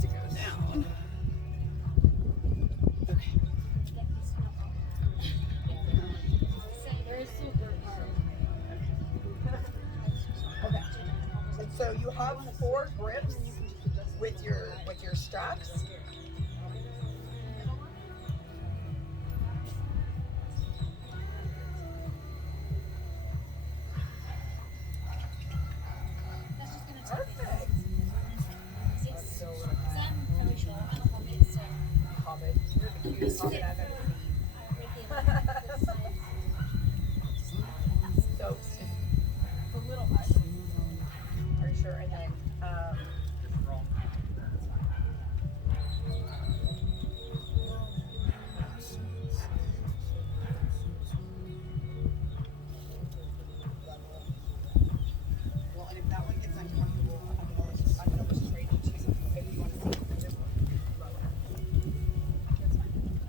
to go down. Okay. Okay. And so you have 4 grips with your straps. Perfect. Hobbit. You're the cutest hobbit I've ever seen. So it's a little much. Are you sure? And then well, and if that one gets uncomfortable, I can always trade you too. If you want to see a different lower. That's fine.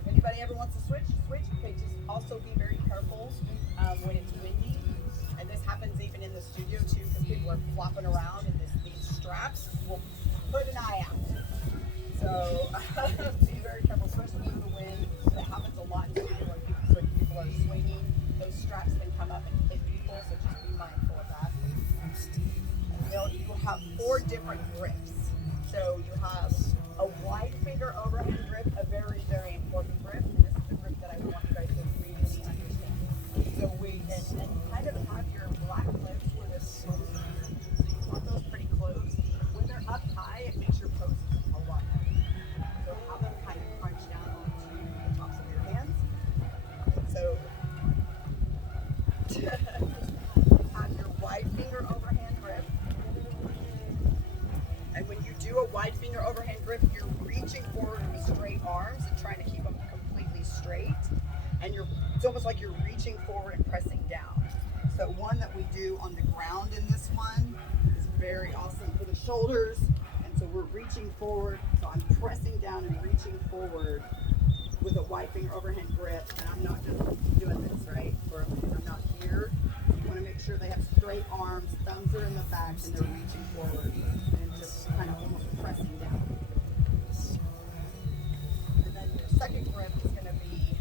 If anybody ever wants to switch. Okay, just also be very careful when it's windy. And this happens even in the studio too, because people are flopping around and these straps will put an eye out. So be very careful, especially with the wind. That happens a lot in the studio when people are swinging. Those straps can come up and hit people, so just be mindful of that. And you have 4 different grips. So you have a wide finger overhand grip, a very, very important grip. And this is the grip that I want you guys to really understand. So and kind of have your black lips where they're closed. So you want those pretty close. When they're up high, it makes your pose a lot better. So have them kind of crunch down onto the tops of your hands. So have your wide finger overhand grip. And when you do a wide finger overhand grip, you're reaching forward with straight arms and trying to keep them completely straight. And it's almost like you're reaching forward and pressing down. So one that we do on the ground in this one is very awesome for the shoulders. And so we're reaching forward. So I'm pressing down and reaching forward with a wide finger overhand grip. And I'm not just doing this, right? I'm not here. You want to make sure they have straight arms, thumbs are in the back, and they're reaching forward and just kind of almost pressing down. And then your second grip is going to be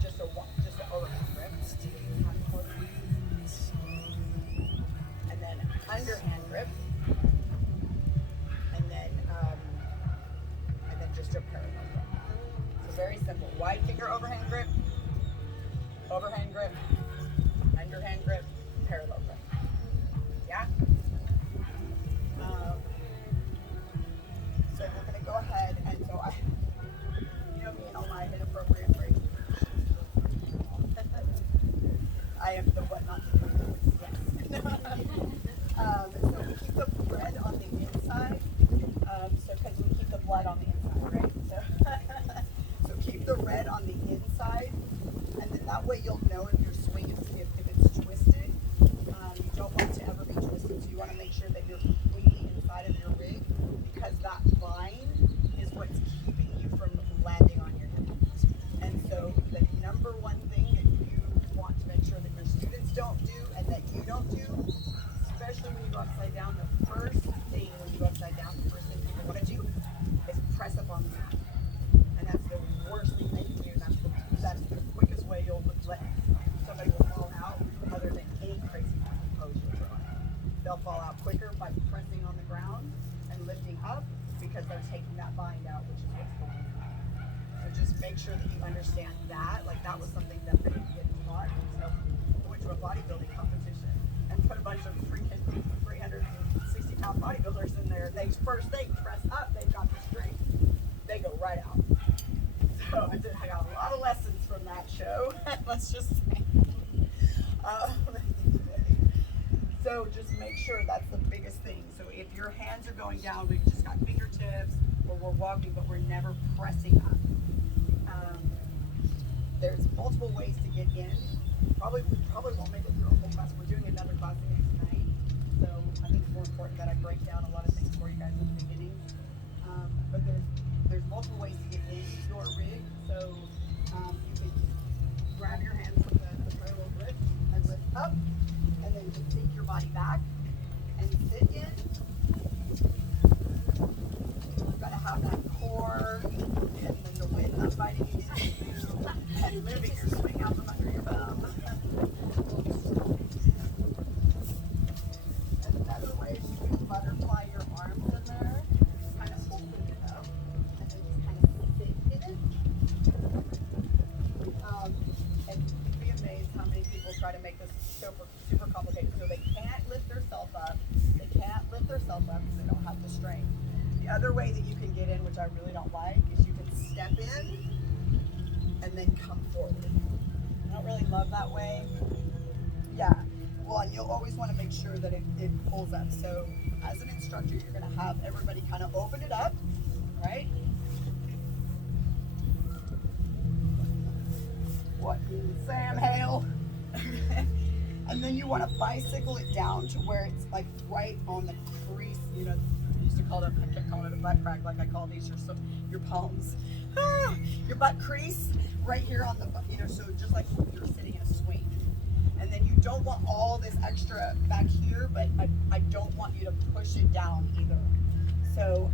just an overhand grip. And then underhand grip. And then just a parallel grip. So very simple. Wide finger overhand grip, underhand grip, parallel grip. Yeah? So we're going to go ahead and so me and all my inappropriate phrases. I am the what not to do. Yes. So we keep the thread on the inside. Because we keep the blood on the inside, right? So keep the red on the inside, and then that way you'll know if your swing if it's twisted. You don't want to ever be twisted, so you want to make sure that you're completely inside of your rig, because that line is what's keeping you from landing on your hip. And so the number one thing that you want to make sure that your students don't do and that you don't do, especially when you go upside down, the first thing when you go upside down, the first thing people want to do is press up on the mat. And that's the worst thing they can do. That's the quickest way you'll let somebody will fall out, other than any crazy pose you're throwing. They'll fall out quicker by pressing on the ground and lifting up, because they're taking that bind out, which is what's going on. So just make sure that you understand that. Like, that was something that they get taught. So I went to a bodybuilding competition and put a bunch of freaking 360-pound bodybuilders in there. They press up, they've got the strength, they go right out. So I got a lot of lessons from that show, let's just say. So just make sure that's the biggest thing. So if your hands are going down, we've just got fingertips, or we're walking, but we're never pressing up. There's multiple ways to get in. We probably won't make it through a whole class. We're doing another class again tonight. So I think it's more important that I break down a lot of things for you guys at the beginning. But there's multiple ways to get in your rig. So you can grab your hands with the parallel grip and lift up, and then just take your body back and sit in. lift themselves up because they don't have the strength. The other way that you can get in, which I really don't like, is you can step in and then come forward. I don't really love that way. Yeah, well, and you'll always want to make sure that it pulls up. So as an instructor, you're going to have everybody kind of open it up, right? What Sam Hale. And then you want to bicycle it down to where it's like right on the crease. You know, I used to call it, I kept calling it a butt crack, like I call these your palms. Your butt crease right here on the, you know, so just like you're sitting in a swing. And then you don't want all this extra back here, but I don't want you to push it down either. So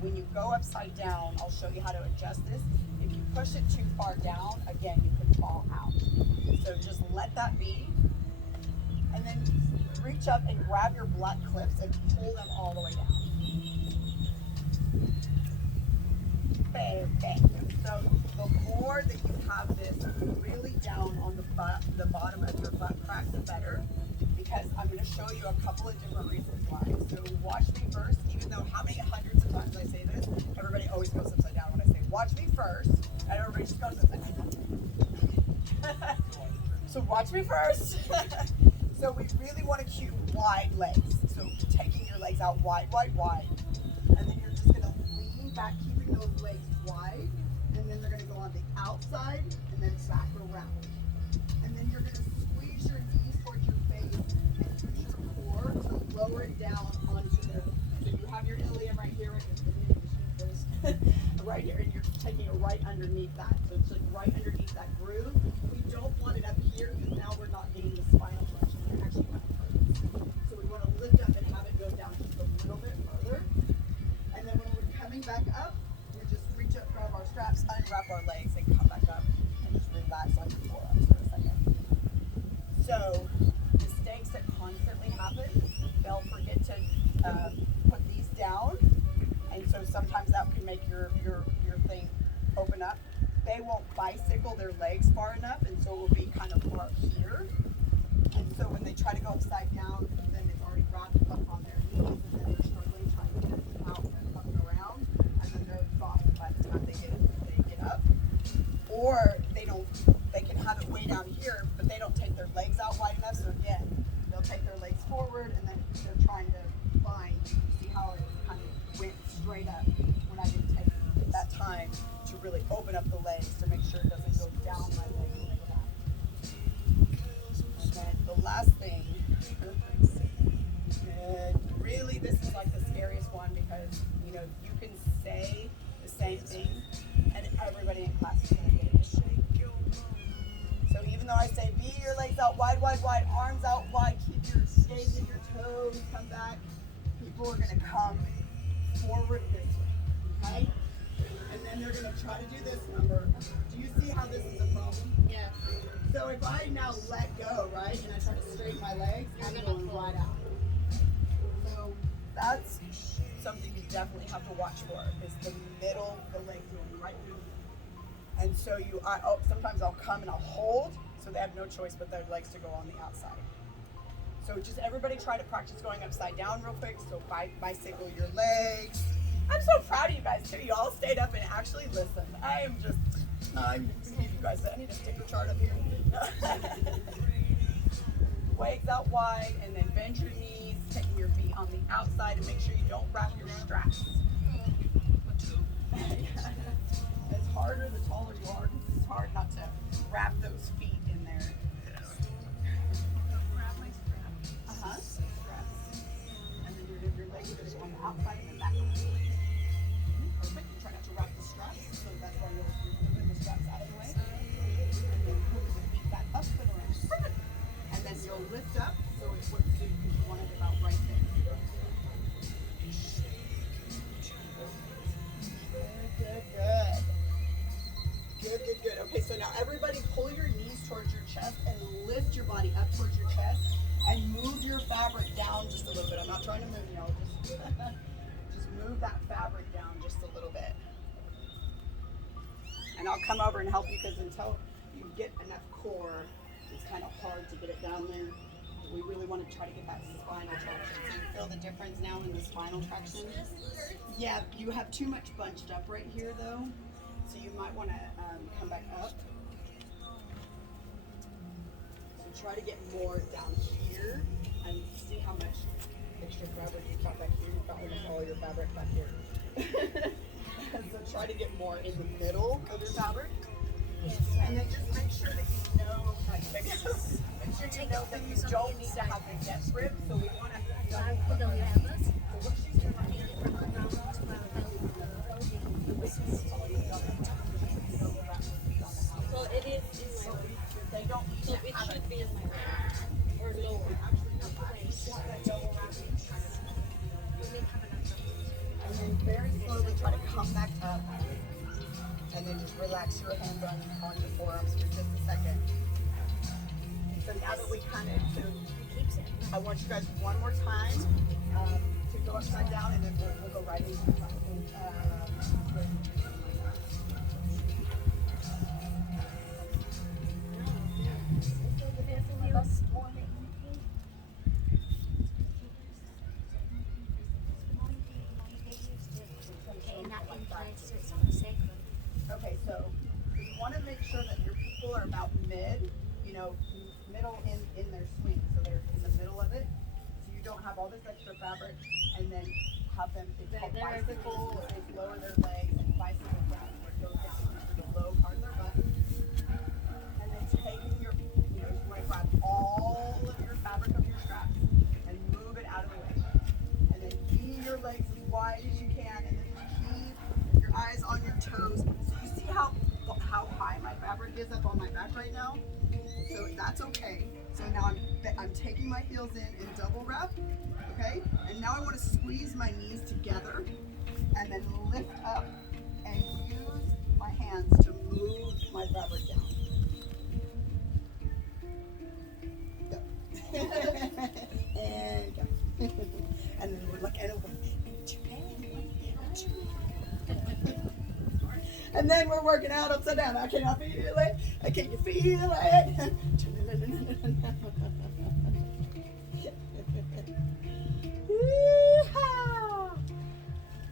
when you go upside down, I'll show you how to adjust this. If you push it too far down, again, you can fall out. So just let that be. And then reach up and grab your black clips and pull them all the way down. Bang. So the more that you have this really down on the bottom of your butt crack, the better. Because I'm going to show you a couple of different reasons why. So watch me first, even though how many hundreds of times I say this, everybody always goes upside down when I say watch me first, and everybody just goes upside down. So watch me first. So we really want to cue wide legs. So taking your legs out wide. And then you're just going to lean back, keeping those legs wide. And then they're going to go on the outside and then back around. And then you're going to squeeze your knees towards your face and use your core to lower it down onto the, so you have your ilium right here, right here, and you're taking it right underneath that. So it's like right underneath that groove. We don't want it up here because now we're not getting the spinal flexion. We're actually going to hurt. So we want to lift up and have it go down just a little bit further. And then when we're coming back up, we just reach up, grab our straps, unwrap our legs, and come back up and just relax on your forearms for a second. So mistakes that constantly happen, they'll forget to put these down. And so sometimes that can make your thing open up. They won't bicycle their legs far enough, and so it will be kind of far here. And so when they try to go upside down, then it's already wrapped up on their knees, and then they're struggling trying to get it out and up and around, and then they're exhausted by the time they get up. Or they can have it way down here, but they don't take their legs out wide enough. So again, they'll take their legs forward, and then they're trying to find. See how it kind of went straight up when I didn't take that time to really open up the legs to make sure it doesn't go down my legs when I go back. And then the last thing, really this is like the scariest one because you know you can say the same thing and everybody in class is going to get it. So even though I say be your legs out wide, arms out wide, keep your gaze in your toes, come back, people are going to come forward this way, okay? And then they're going to try to do this number. Do you see how this is a problem? Yeah. So if I now let go, right, and I try to straighten my legs, I'm going right out. So that's something you definitely have to watch for, is the middle, the legs going right through. And so sometimes I'll come and I'll hold, so they have no choice but their legs to go on the outside. So just everybody try to practice going upside down real quick. So bicycle your legs. I'm so proud of you guys too. You all stayed up and actually listened. I need to give you guys, I need a sticker chart up here. Legs out wide, and then bend your knees, taking your feet on the outside, and make sure you don't wrap your straps. It's harder the taller you are. It's hard not to wrap those feet in there. Grab my strap. Straps. And then your legs are going to go on the outside and then back. Perfect. You try not to wrap the straps, so that's why you're moving the straps out of the way. And then move the feet back up and around. Perfect. And then you'll lift up, so it's what you want it about right there. Good. Okay, so now everybody pull your knees towards your chest and lift your body up towards your chest and move your fabric down just a little bit. I'm not trying to move y'all, just move that fabric down just a little bit. And I'll come over and help you because until you get enough core, it's kind of hard to get it down there. we really want to try to get that spinal traction. So you feel the difference now in the spinal traction? Yeah, you have too much bunched up right here though. So you might want to come back up. So try to get more down here and see how much extra fabric you've got back here. You've got almost all your fabric back here. So try to get more in the middle of your fabric. And then just make sure that you know, like, make sure you know that you don't need to have the death rib. So we want to Well, it is. they don't need So to it have should be in my or lower. And then very slowly try to come back up. And then just relax your hands on your forearms for just a second. So now that we kind of, I want you guys one more time to go upside down, and then we'll go right into the Okay, so you want to make sure that your people are about middle in their swing. So they're in the middle of it. So you don't have all this extra fabric and then have them, it's called bicycle, or they lower their legs and bicycle down where it goes down into the low part of their butt. And then taking your, you want to grab all of your fabric of your straps and move it out of the way. And then keep your legs as wide as you can, and then keep your eyes on your toes. So you see how high my fabric is up on my back right now? So that's okay. So now I'm taking my heels in double wrap, okay? And now I want to squeeze my knees together and then lift up and use my hands to move my fabric down. Go. And go. And then we're like, and then we're working out upside down. I cannot feel it. I can't feel it.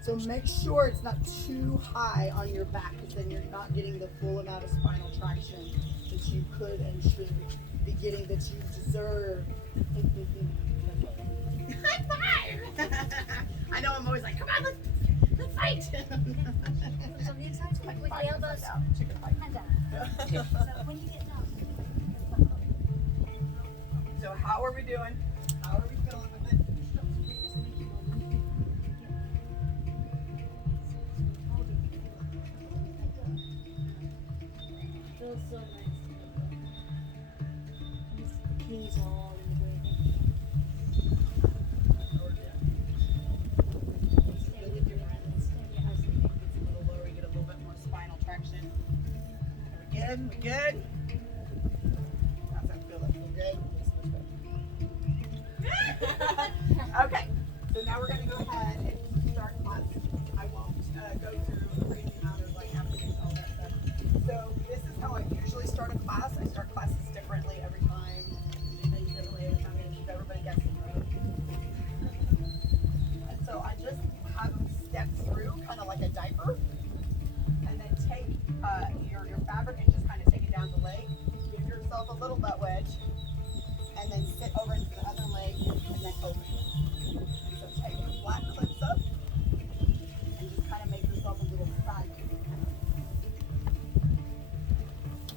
So make sure it's not too high on your back, because then you're not getting the full amount of spinal traction that you could and should be getting, that you deserve. High five! I know I'm always like, come on, let's fight. So the inside with the elbows and down. So when you get down. So how are we doing? How are we feeling with it? Feels so nice. Knees all in the way. Stay with your hands. Stay as It's a little lower, you get a little bit more spinal traction. Are we good? We good? How's that feel? Like feel good? Okay, so now we're going to go ahead and start class. I won't go through a crazy amount of like everything, all that stuff. So this is how I usually start a class. I start classes differently every time. Do things differently every time to keep everybody guessing, right? And so I just have them step through kind of like a diaper, and then take your fabric and just kind of take it down the leg. Give yourself a little butt wedge, and then sit over into the other leg, and then open. And so take your flat clips up, and just kind of make yourself a little side.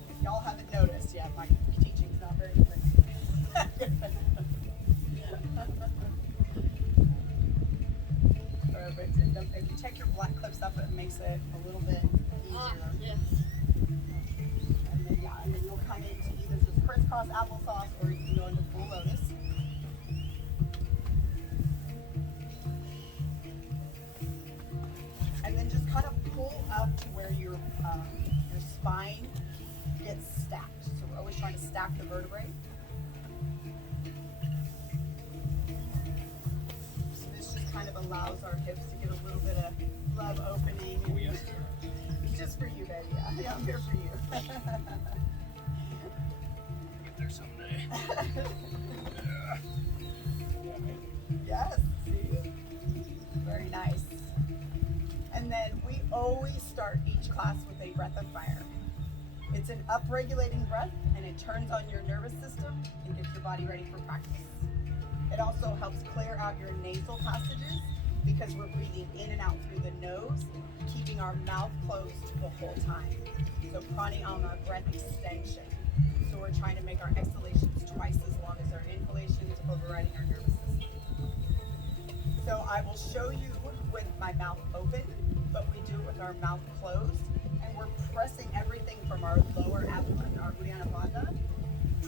If y'all haven't noticed yet, my teaching's not very good. Perfect. And if you take your black clips up, it makes it a little bit easier. Yes. And then you'll come into either just crisscross applesauce, or you can go into full lotus. And then just kind of pull up to where your spine gets stacked. So we're always trying to stack the vertebrae. So this just kind of allows our hips to get a little bit of love opening. Just for you, baby. Yeah, I'm here for you. Get there someday. Yes, see? Very nice. And then we always start each class with a breath of fire. It's an upregulating breath, and it turns on your nervous system and gets your body ready for practice. It also helps clear out your nasal passages because we're breathing in and out through the nose, keeping our mouth closed the whole time. So pranayama, breath extension. So we're trying to make our exhalations twice as long as our inhalations, overriding our nervous system. So I will show you with my mouth open, but we do it with our mouth closed, and we're pressing everything from our lower abdomen, our Uddiyana Bandha,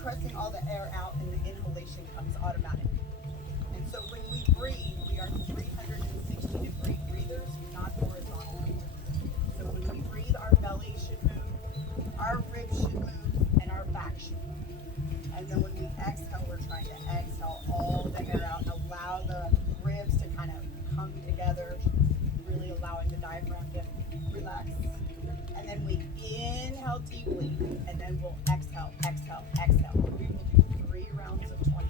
pressing all the air out, and the inhalation comes automatic. And so when we breathe, we are 360-degree breathers, not horizontal. So when we breathe, our belly should move, our ribs should move, and our back should move. And then when we exhale, we're trying to exhale all the air out, allow the ribs to kind of come together, really allowing the diaphragm to relax. And then we inhale deeply, and then we'll exhale, exhale, exhale. We will do 3 rounds of 20.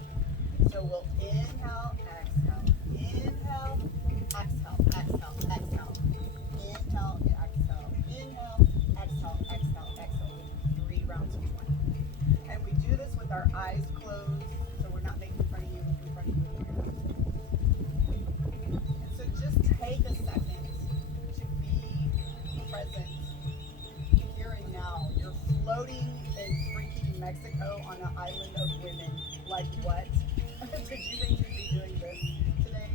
So we'll inhale, exhale, inhale, exhale, exhale, exhale, inhale, exhale, inhale, exhale, exhale, exhale. We'll do 3 rounds of 20. And we do this with our eyes closed, so we're not making fun of you in front of you. And so just take a second to be present here and now. You're floating in freaking Mexico on an island of women. Like what? Did you think you'd be doing this today?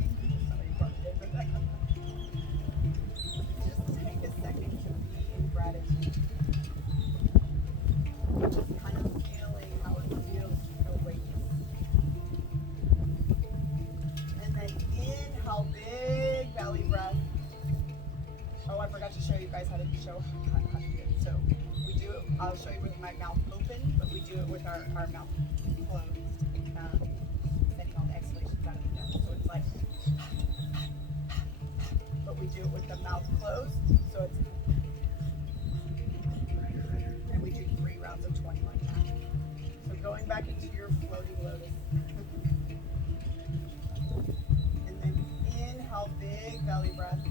Somebody probably did, but just take a second to be in gratitude. Just kind of feeling how it feels to awake. And then inhale, big belly breath. Oh, I forgot to show you guys how to do it. So we do it, I'll show you with my mouth open, but we do it with our mouth closed. Sending all the exhalations out of the nose. So it's like, but we do it with the mouth closed. So it's, and we do 3 rounds of 20 like that. So going back into your floating lotus. And then inhale, big belly breath.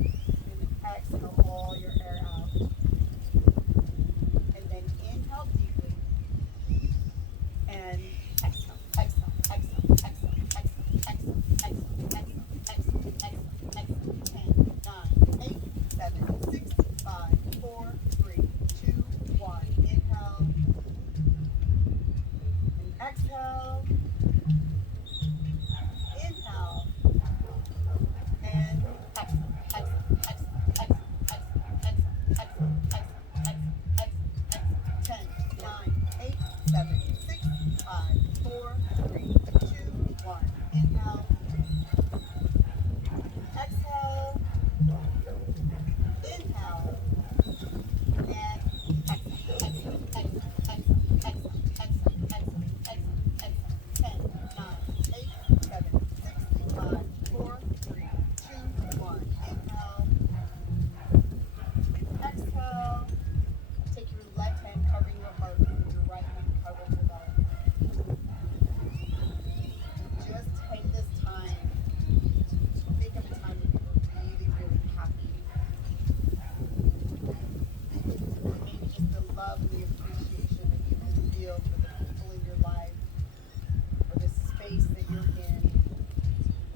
And exhale all your air out. And then inhale deeply. And exhale, exhale, exhale, exhale, exhale, exhale, exhale, exhale, exhale, exhale, exhale. 10, 9, 8, 7, 6, 5, 4, 3, 2, 1. Inhale. And exhale. Inhale. And exhale, exhale, exhale, exhale, exhale, exhale, exhale, exhale, exhale, exhale. 10, 9, 8, 7, 6, 5, 4, 3, 2, 1. Inhale. Exhale. Inhale. And exhale, exhale, exhale, exhale, exhale, exhale, exhale, exhale, exhale. 10, 9, 8, 7, 6, 5, 4, 3, 2, 1. Inhale. Exhale. Take your left hand covering your heart and your right hand covering your belly. Just take this time to think of a time when you were really, really happy. Maybe just the love and the appreciation that you can feel for the people in your life, or the space that you're in,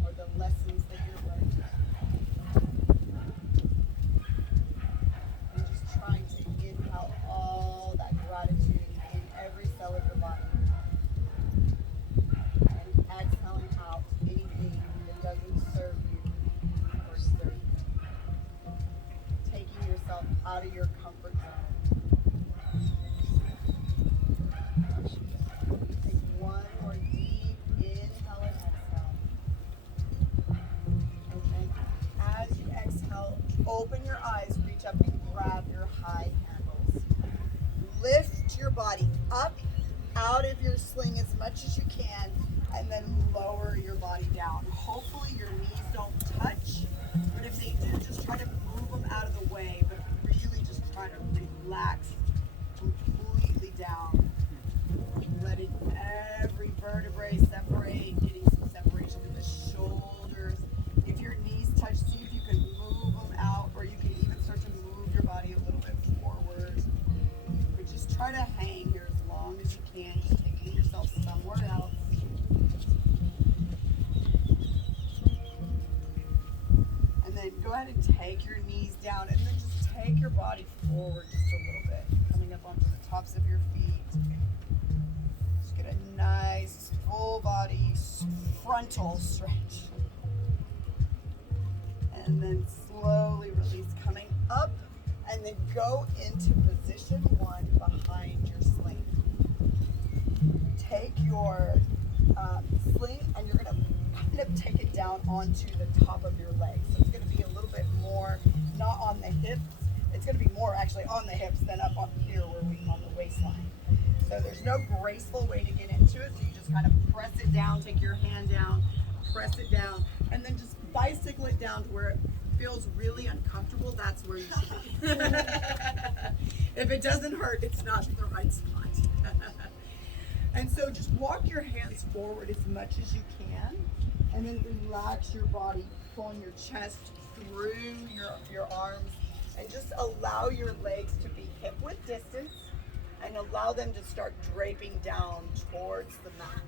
or the lessons that you're learning. And just trying to inhale all that gratitude in every cell of your body. And exhaling out anything that doesn't serve you or serve you. Taking yourself out of your comfort zone. Take one more deep inhale and exhale. And then as you exhale, open your eyes, reach up and grab your high handles. Lift your body up out of your sling as much as you can, and then lower your body down. Hopefully your knees don't touch, but if they do, just try to move them out of the way, but really just try to relax completely down. Letting every vertebrae go ahead and take your knees down and then just take your body forward just a little bit, coming up onto the tops of your feet. Just get a nice full body frontal stretch. And then slowly release, coming up, and then go into position 1 behind your sling. Take your sling and you're going to kind of take it down onto the top of your legs. So it's going to be a little bit more, not on the hips. It's going to be more actually on the hips than up on here where we on the waistline. So there's no graceful way to get into it. So you just kind of press it down, take your hand down, press it down, and then just bicycle it down to where it feels really uncomfortable. That's where you should be. If it doesn't hurt, it's not the right spot. And so just walk your hands forward as much as you can, and then relax your body, pulling your chest through your arms, and just allow your legs to be hip width distance, and allow them to start draping down towards the mat.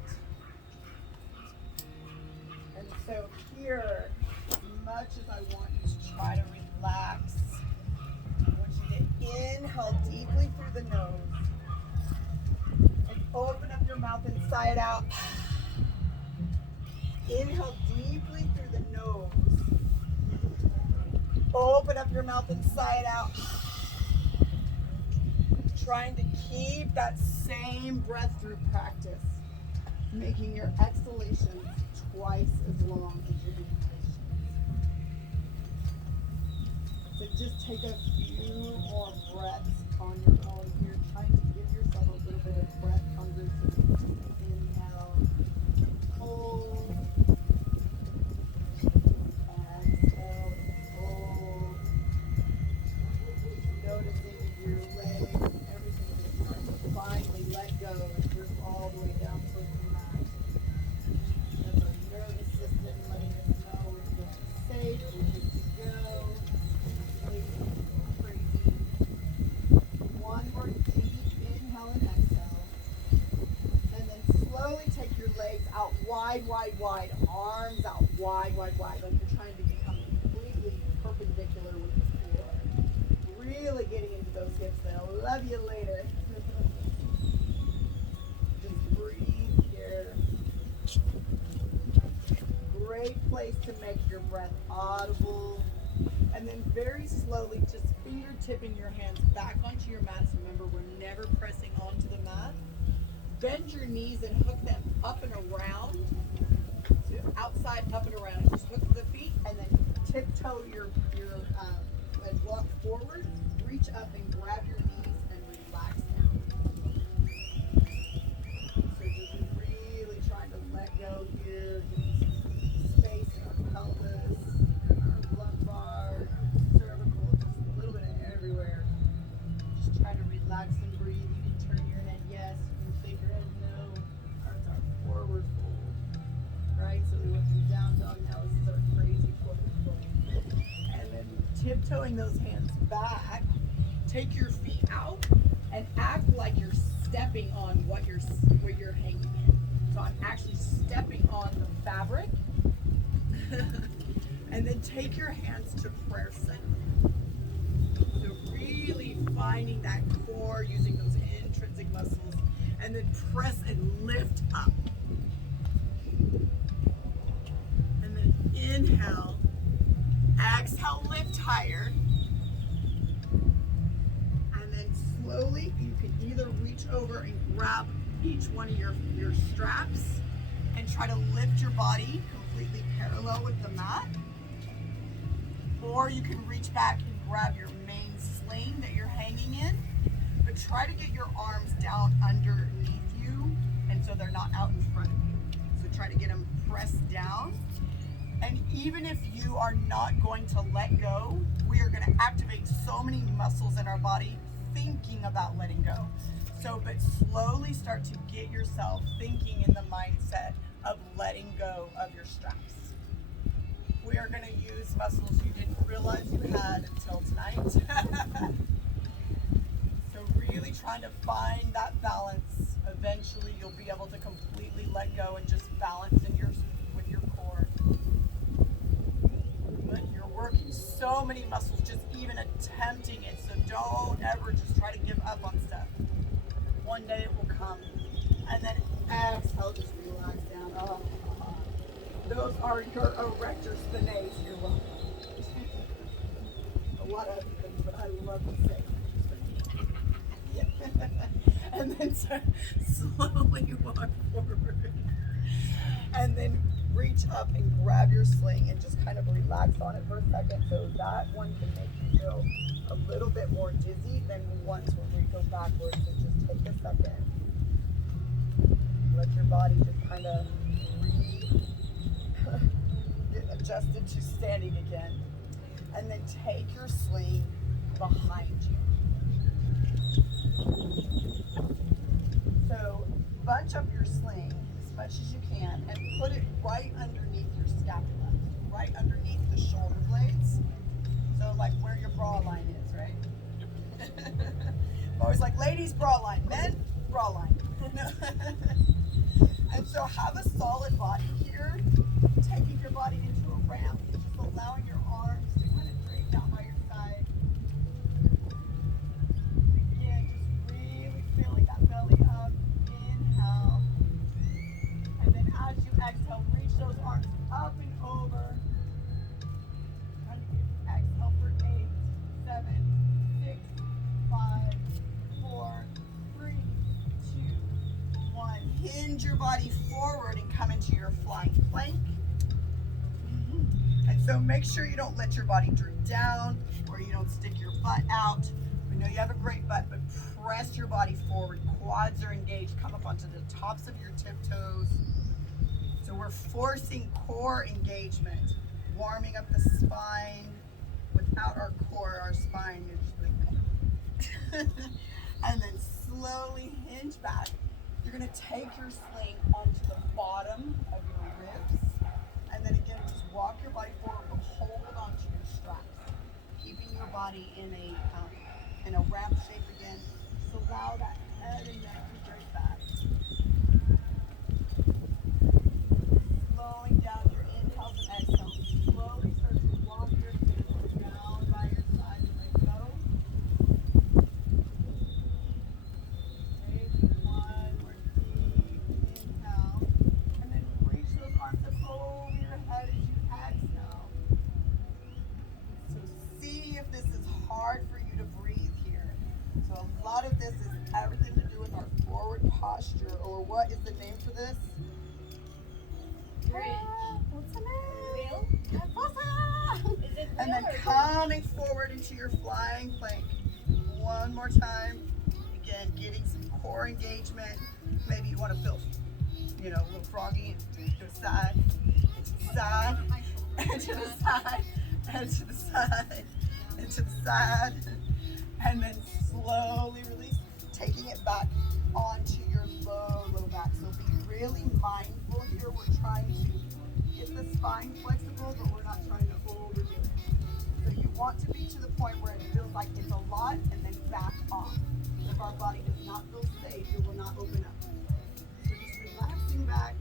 And so here, as much as I want you to try to relax, I want you to inhale deeply through the nose and open up your mouth inside out. Inhale deeply through the nose. Open up your mouth inside out. Trying to keep that same breath through practice, making your exhalations twice as long as your inhalations. So just take a few more breaths on your own here, trying to give yourself a little bit of breath hunger. So inhale, hold, exhale, hold. Noticing your legs, everything is starting to finally let go and drift all the way down towards the mat. That's our nervous system letting us know it's safe, we're good to go. Crazy. One more deep inhale and exhale. And then slowly take your legs out wide, wide, wide. Arms out wide, wide, wide. Like you're trying to become completely perpendicular with the floor. Really getting into those hips. They'll love you later. Just breathe here. Great place to make your breath audible. And then very slowly, just fingertipping your hands back onto your mat. So remember, we're never pressing onto the mat. Bend your knees and hook them up and around. So outside, up and around. Just hook the feet and then tiptoe and walk forward. Reach up and grab your knees and relax down. So just really trying to let go here. Space in our pelvis, our lumbar, cervical, just a little bit of everywhere. Just try to relax and breathe. You can turn your head yes, you can shake your head no. That's our forward fold, right? So we went from down dog, now this is our crazy forward fold. And then tiptoeing those hands back, take your feet out and act like you're stepping on what you're hanging in. So I'm actually stepping on the fabric. And then take your hands to prayer center. So really finding that core, using those intrinsic muscles, and then press and lift up. And then inhale, exhale, lift higher. And then slowly, you can either reach over and grab each one of your straps and try to lift your body completely parallel with the mat. Or you can reach back and grab your main sling that you're hanging in, but try to get your arms down underneath you and so they're not out in front of you. So try to get them pressed down. And even if you are not going to let go, we are going to activate so many muscles in our body thinking about letting go. So, but slowly start to get yourself thinking in the mindset of letting go of your straps. We are going to use muscles you didn't realize you had until tonight. So really trying to find that balance. Eventually you'll be able to completely let go and just balance with your core. But you're working many muscles just even attempting it. So don't ever just try to give up on stuff. One day it will come. And then exhale, just relax down. Oh, those are your erector spinae. You're welcome. A lot of other things, but I love to say. And then slowly walk forward. And then reach up and grab your sling and just kind of relax on it for a second. So that one can make you feel a little bit more dizzy than once when we go backwards. So just take a second. Let your body just kind of get adjusted to standing again. And then take your sling behind you. So bunch up your sling as much as you can and put it right underneath your scapula, right underneath the shoulder blades. So like where your bra line is, right? I'm always like, ladies, bra line, men, bra line. And so have a solid body here, taking your body into a ramp, just allowing your arms to kind of drape down by your side. Again, just really feeling that belly up. Inhale. And then as you exhale, reach those arms up and over. Exhale for 8, 7, 6, 5, 4, 3, 2, 1. Hinge your body forward and come into your flying plank. And so make sure you don't let your body droop down or you don't stick your butt out. We know you have a great butt, but press your body forward. Quads are engaged. Come up onto the tops of your tiptoes. So we're forcing core engagement, warming up the spine. Without our core, our spine is just like and then slowly hinge back. You're going to take your sling onto the bottom of your ribs. And then again, just walk your body forward, but hold onto your straps, keeping your body in a ramp shape again. Just allow that head and neck to drape back. Slowing down your inhales and exhales. Slowly start to walk your hips down by your side and let go. Take one more deep inhale. And then reach those arms up over your head as you exhale. So see if this is hard for you to breathe here. So a lot of this is everything to do with our forward posture, or what is the name for this? Bridge. What's the name? Wheel? Is it And then wheel or coming forward into your flying plank. One more time. Again, getting some core engagement. Maybe you want to feel, a little froggy to the side, and to the side, and to the side, and to the side, and to the side. And then slowly release, taking it back onto your low back. So be really mindful here. We're trying to get the spine flexible, but we're not trying to overdo it. So you want to be to the point where it feels like it's a lot and then back off. If our body does not feel safe, it will not open up. So just relaxing back.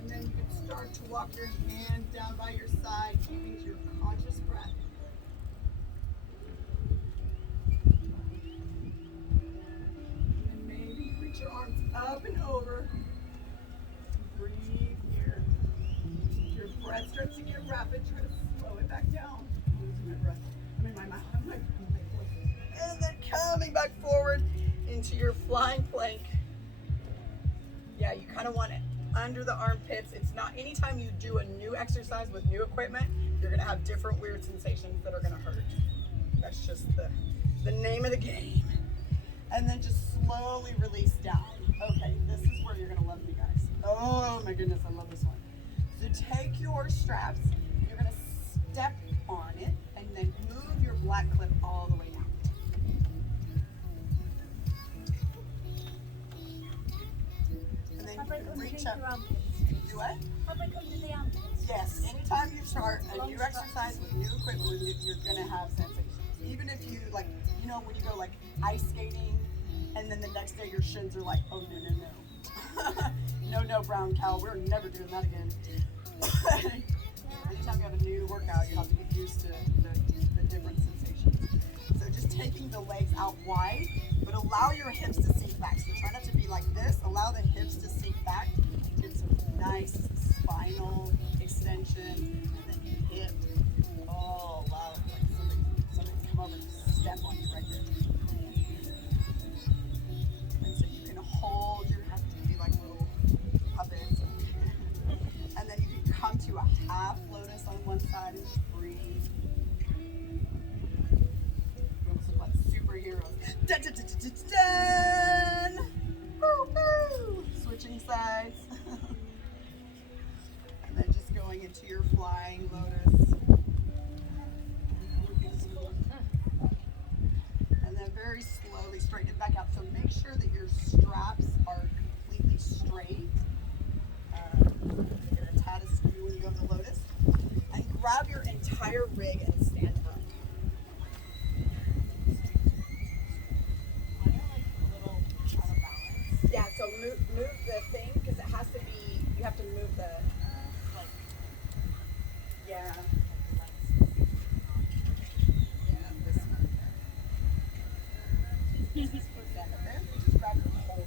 And then you can start to walk your hands down by your side, keeping to your conscious breath. And maybe reach your arms up and over. Breathe here. Your breath starts to get rapid. Try to slow it back down. Losing my breath. I'm in my mouth. And then coming back forward into your flying plank. Yeah, you kind of want it under the armpits. It's not, anytime you do a new exercise with new equipment, you're going to have different weird sensations that are going to hurt. That's just the name of the game. And then just slowly release down. Okay, this is where you're going to love me, guys. Oh my goodness, I love this one. So take your straps, you're going to step on it, and then move your black clip all the way down. And then you can reach up. Do what? How about under the armpits? Yes, anytime you start a new exercise with new equipment, you're going to have sensations. Even if you, like, when you go like ice skating, and then the next day your shins are like, oh, no. No, brown cow, we're never doing that again. Anytime you have a new workout, you have to get used used to the different sensations. So just taking the legs out wide, but allow your hips to sink back. So try not to be like this. Allow the hips to sink back. Get some nice spinal extension, and then hip. Oh wow! Like somebody's come over and step on you right there. And so you can hold your hands to be like little puppets. And then you can come to a half lotus on one side and just breathe. We almost look like superheroes. Dun, dun, dun, dun, dun, dun. Woo, woo. Switching sides. And then just going into your flying lotus. And then very slowly straighten it back out. So make sure that your straps are completely straight. You're going to tie a screw when you go to lotus. And grab your entire rig and stand up. Yeah, so move the thing because it has to be, you have to move the, yeah. Yeah, this one. Just stand up there. Just grab it and hold it.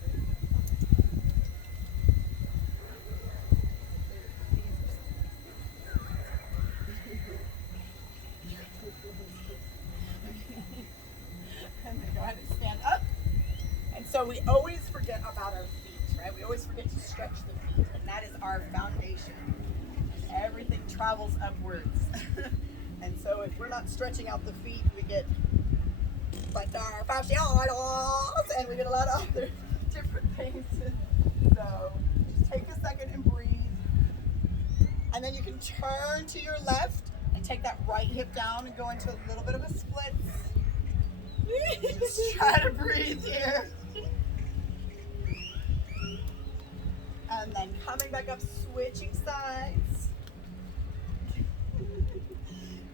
And then go ahead and stand up. And so we always forget about our feet, right? We always forget to stretch the feet, and that is our foundation. And everything travels upwards. And so if we're not stretching out the feet, we get plantar fasciitis, and we get a lot of other different things. So just take a second and breathe. And then you can turn to your left and take that right hip down and go into a little bit of a split. Just try to breathe here. And then coming back up, switching sides.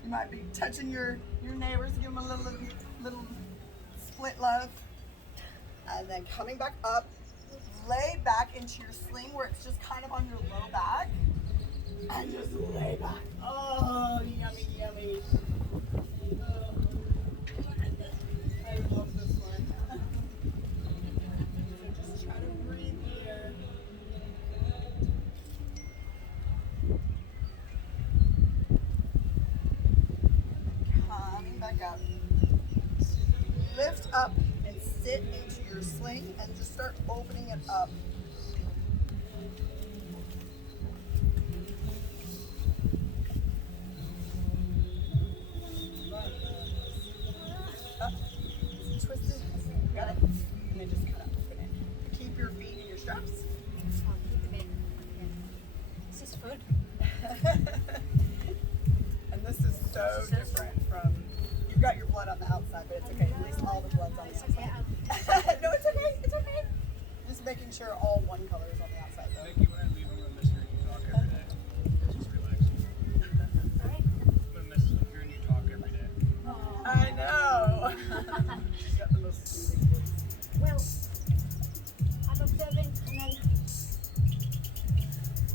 You might be touching your neighbors, give them a little split love. And then coming back up, lay back into your sling where it's just kind of on your low back. And just lay back. Oh, yummy, yummy. Oh. I love this one. So just try to breathe here. Coming back up. Lift up and sit into your sling and just start opening it up. Twisted. Got it? And then just kind of open it. Keep your feet in your straps. I'll keep them in. Yeah. This is fun. And this is so different from, you've got your blood on the outside, but it's okay. At least all the blood's on the It's okay. outside. No, it's okay. It's okay. Just making sure all one color is on the outside, though. Vicky, when I leave, I'm gonna miss hearing you talk every day. It's just relaxing. Sorry. I'm gonna miss hearing you talk every day. I know. She's got the most soothing voice. Well, I'm observing and then you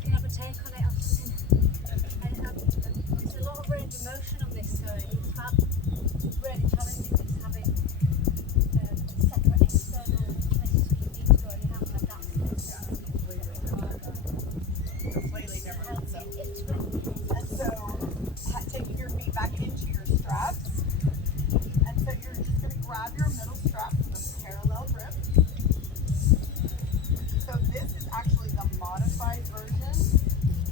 can have a take on it or something. There's a lot of range of motion on this, so it's fab. Really challenging just having separate external places for your feet to go and you haven't had that. Completely different. So. Into it. And so, taking your feet back into your straps. And so you're just going to grab your middle strap with a parallel grip. So this is actually the modified version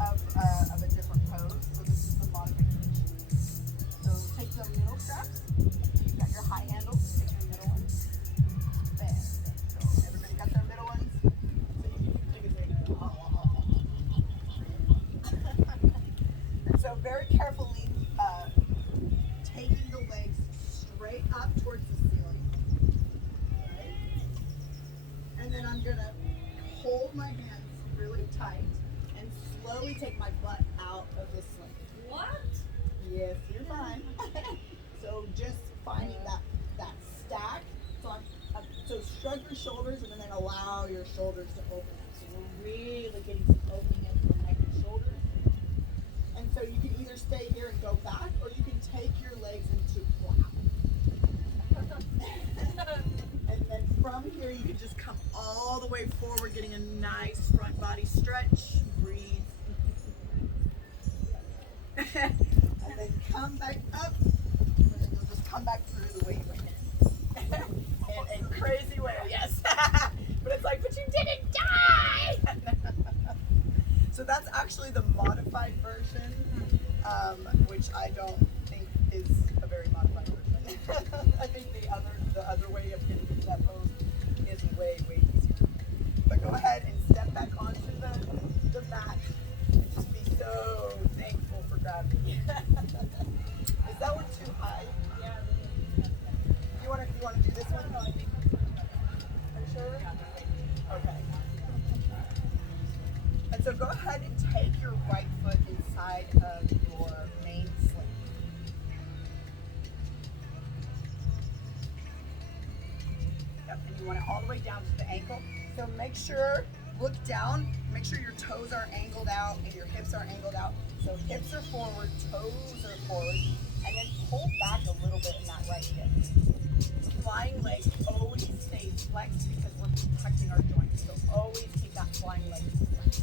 of a different pose. So this is the modification. So take the middle straps. You've got your high handles. Take your middle ones. Bam. So everybody got their middle ones. So you can take a And so very carefully taking the legs straight up towards the ceiling. Right? And then I'm going to hold my hands really tight and slowly take my butt out of the sling. What? Yes, you're fine. So just finding that stack. So shrug your shoulders and then allow your shoulders to open up. So we're really getting some opening up from the neck and shoulders. And so you can either stay here and go back, or you can take your legs into flap. And then from here, you can just come all the way forward, getting a nice front body stretch. Breathe. And then come back up. And then you'll just come back through the way you went in a crazy way, yes. But it's like, but you didn't die. So that's actually the modified version, which I don't think is a very modified version. I think the other way of getting into that pose is way, way easier. But go ahead and step back onto the mat and just be so thankful for gravity. Is that one too high? Yeah. You want to do this one? Are you sure? Okay. And so go ahead and take your right foot inside of your main sling. Yep, and you want it all the way down to the ankle. So make sure, look down, make sure your toes are angled out and your hips are angled out. So hips are forward, toes are forward, and then pull back a little bit in that right hip. Flying leg always stays flexed because we're protecting our joints. So always keep that flying leg flexed.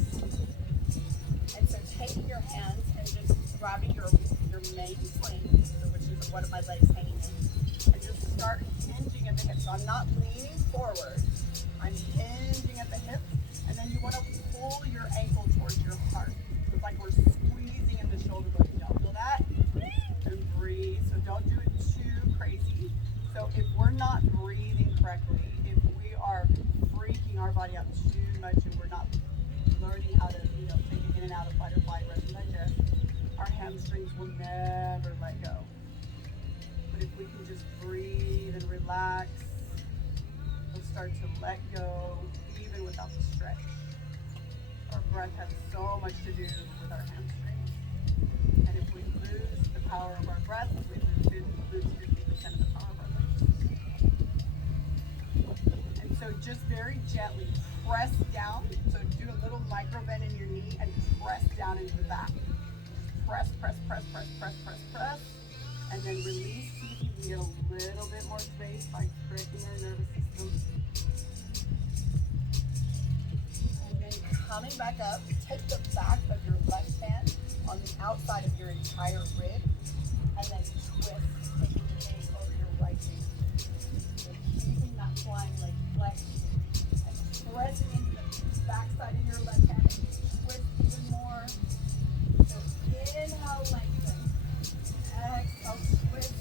And so taking your hands and just grabbing your main sling, so which is one of my legs hanging in, and just start hinging at the hip. So I'm not leaning forward, I'm hinging at the hip, and then you want to pull your ankle towards your heart. So it's like we're squeezing in the shoulder blades. Y'all feel that? And breathe. So don't do it too crazy. So if we're not breathing correctly, if we are freaking our body out too much and we're not learning how to, take it in and out of fight or flight, rest and digest, our hamstrings will never let go. But if we can just breathe and relax, we'll start to let go even without the stretch. Our breath has so much to do with our hamstrings. And if we lose the power of our breath, we lose 50% of the power of our legs. And so just very gently press down. So do a little micro bend in your knee and press down into the back. Press, press, press, press, press, press, press. And then release. See if you can get a little bit more space by stretching your nervous system. And then coming back up, take the back of your left hand on the outside of your entire rib, and then twist, taking your weight over your right knee. So keeping that flying leg flexed, and pressing into the back side of your left hand, and twist even more. So inhale, lengthen. Exhale, twist.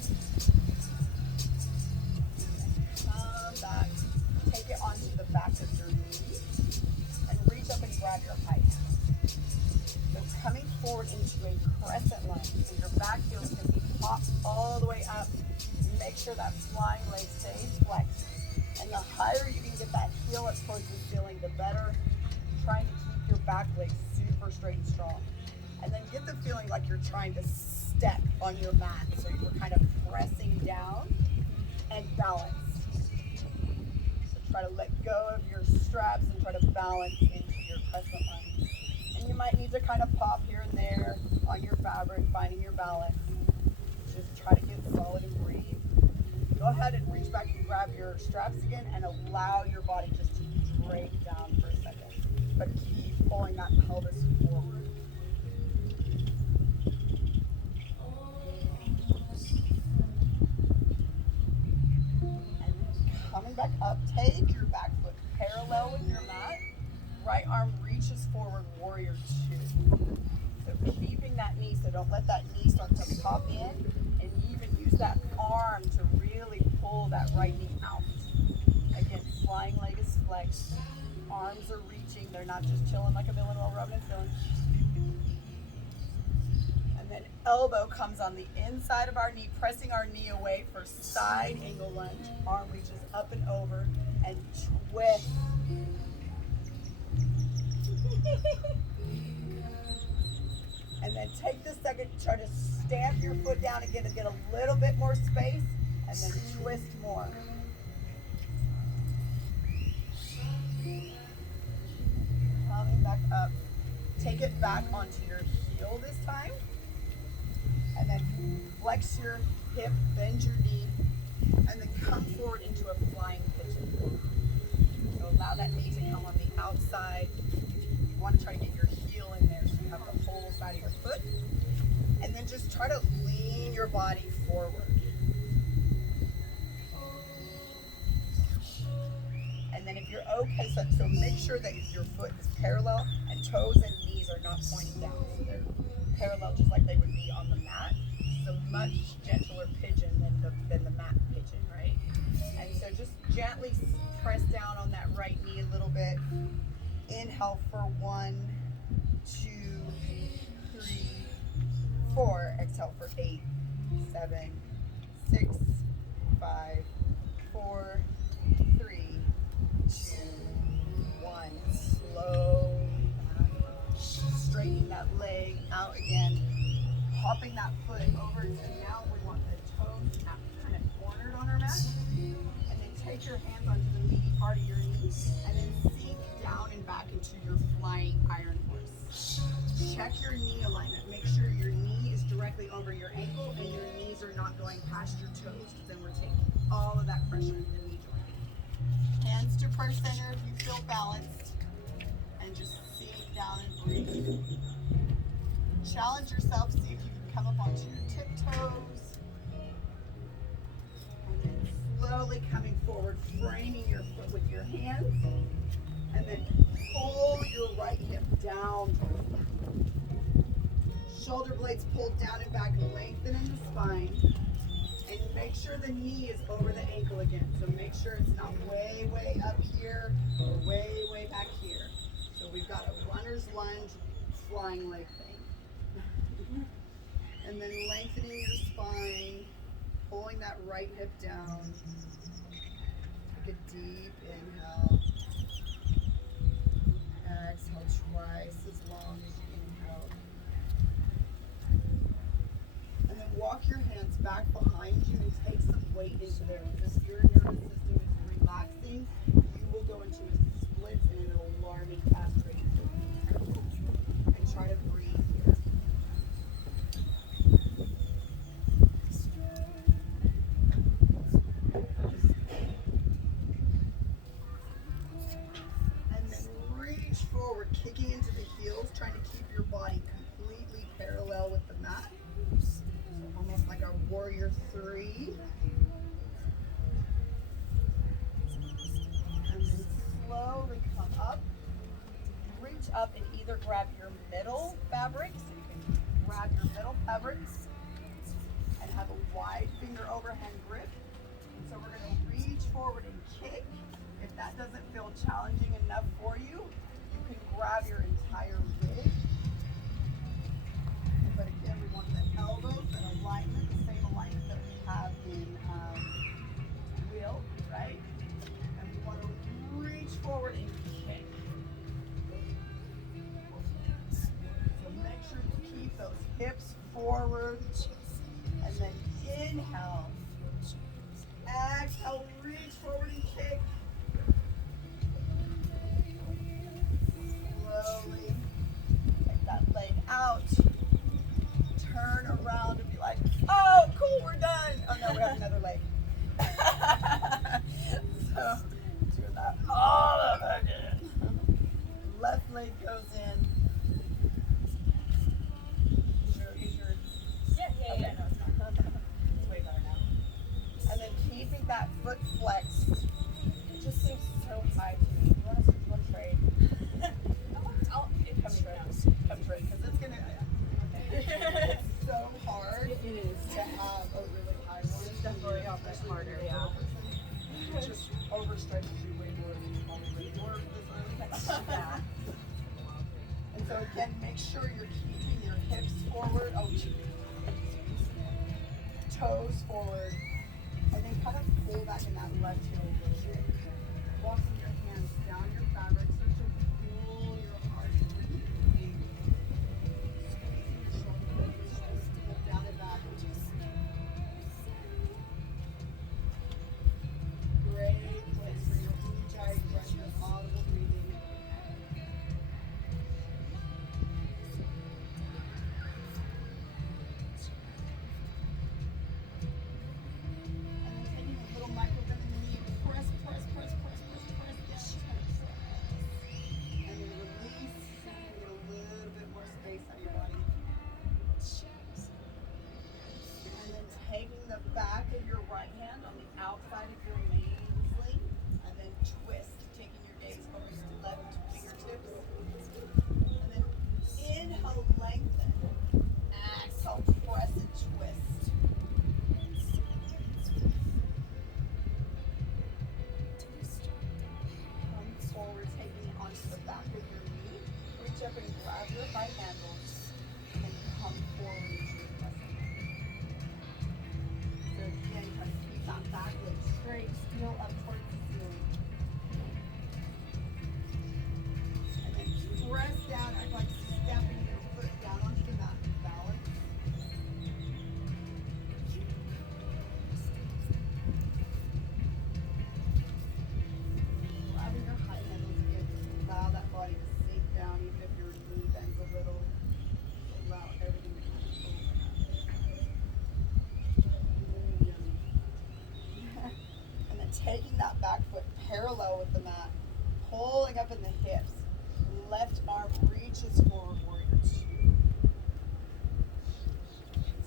Come back. Take it onto the back of your knee, and reach up and grab your right hand. So coming forward into a crescent lunge. So your back heel is going to be popped all the way up. Make sure that flying leg stays flexed. And the higher you can get that heel up towards the ceiling, the better. Trying to keep your back leg super straight and strong. And then get the feeling like you're trying to step on your mat. So you're kind of pressing down and balance. So try to let go of your straps and try to balance into your crescent lunge. And you might need to kind of pop here and there on your fabric, finding your balance. Just try to get solid and breathe. Go ahead and reach back and grab your straps again and allow your body just to drape down for a second. But keep pulling that pelvis forward. And coming back up, take your back foot parallel with your mat. Right arm reaches forward, warrior two. So keeping that knee, so don't let that knee start to pop in, and even use that arm to really pull that right knee out. Again, flying leg is flexed, arms are reaching, they're not just chilling like a villain while rubbing and feeling. And then elbow comes on the inside of our knee, pressing our knee away for side angle lunge. Arm reaches up and over, and twist. And then take this second, try to stamp your foot down again to get a little bit more space, and then twist more. Coming back up. Take it back onto your heel this time, and then flex your hip, bend your knee, and then come forward into a flying pigeon. So allow that knee to come on the outside. You want to try to get your heel in there so you have the whole side of your foot. And then just try to lean your body forward. And then if you're okay, so make sure that your foot is parallel and toes and knees are not pointing down. So they're parallel just like they would be on the mat. It's a much gentler pigeon than the mat pigeon, right? And so just gently press down on that right knee a little bit. Inhale for 1, 2, 3, 4. Exhale for 8, 7, 6, 5, 4, 3, 2, 1. Slowly back. Straightening that leg out again. Hopping that foot over to now we want the toes kind of cornered on our mat. And then take your hands onto the meaty part of your knees and then sink down and back into your flying iron horse. Check your knee alignment. Make sure your knee is directly over your ankle and your knees are not going past your toes, because then we're taking all of that pressure in the knee joint. Hands to prayer center if you feel balanced, and just sink down and breathe. Challenge yourself, see if you can come up onto your tiptoes. And then slowly coming forward, framing your foot with your hands. And then pull your right hip down towards the back. Shoulder blades pulled down and back, lengthening the spine. And make sure the knee is over the ankle again. So make sure it's not way, way up here or way, way back here. So we've got a runner's lunge, flying leg thing. And then lengthening your spine, pulling that right hip down. Take a deep inhale. Exhale twice as long as you inhale. And then walk your hands back behind you and take some weight into there. Because if your nervous system is relaxing, you will go into a split and an alarming fast rate. And try to breathe here. And then reach forward, kicking into the heels, trying to keep your body completely parallel with the mat. So almost like a warrior 3. And then slowly come up. Reach up and either grab your middle fabric, so you can grab your middle fabric and have a wide finger overhand grip. And so we're going to reach forward and kick. If that doesn't feel challenging enough for you, you can grab your entire rig. But again, we want the elbows and alignment, the same alignment that we have in wheel, right? And we want to reach forward and kick. So make sure you keep those hips forward. And then inhale. Exhale, reach forward and kick. Slowly take that leg out. Turn around and be like, oh, cool, we're done. Oh no, we have another leg. So, do that all over again. Left leg goes in. Yeah. Okay. No, it's not. It's way better now. And then keeping that foot flexed. It just seems so high to me. You want to trade? Come trade, because it's gonna. It's so hard. It is. To have a really high one. It's definitely harder, yeah. It just overstretches you way more than you already work this early. Yeah. And so again, make sure you're keeping your hips forward. Oh, toes forward. And then kind of pull back in that left heel a little bit. Walking your hands down your fabric. Start to pull your heart. Squeezing your shoulder blades, pull down and back. Great place for your ujjayi breath, your audible breathing. right hand on the outside of your main sling, and then twist, taking your gaze over your left fingertips. And then inhale, lengthen. Exhale, press and twist. Come forward, taking it onto the back of your knee. Reach up and grab your right handles, and come forward into your pressing. So again, try to keep that back leg straight, heel up towards the ceiling. And then press down, act like stepping your foot down onto the mat, balance. Grabbing your high handles again, just allow that body to sink down, even if your knee bends a little. Allow everything to come forward. And then taking that back foot parallel with the mat, pulling up in the hips. Left arm reaches forward, warrior two.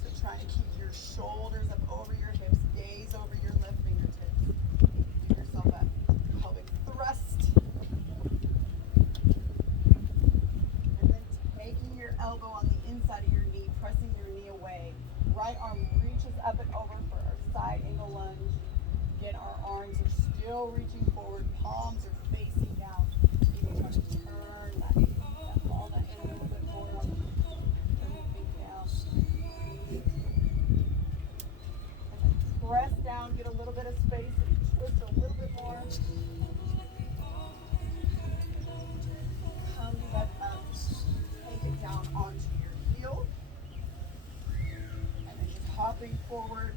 So trying to keep your shoulders up over your hips, gaze over your left fingertips. Give yourself a pelvic thrust. And then taking your elbow on the inside of your knee, pressing your knee away. Right arm reaches up and over for our side angle lunge. Again, our arms are still reaching forward, palms are facing down. You can try to turn that ball that in a little bit more. Turn your feet down. And then press down, get a little bit of space, and twist a little bit more. Come back up, take it down onto your heel. And then just hopping forward,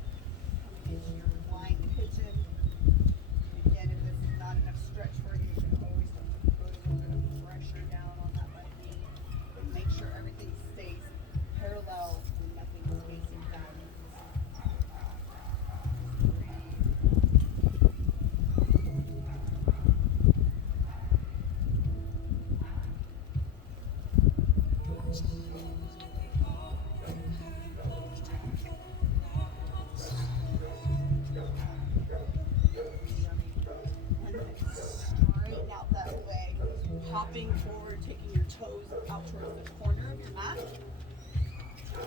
coming into your flying pigeon. Again, if this is not enough stretch for you, you can always put a little bit of pressure down on that right knee. But make sure everything stays parallel and nothing is facing down. And then straighten out that leg, hopping forward, taking your toes out towards the corner of your mat,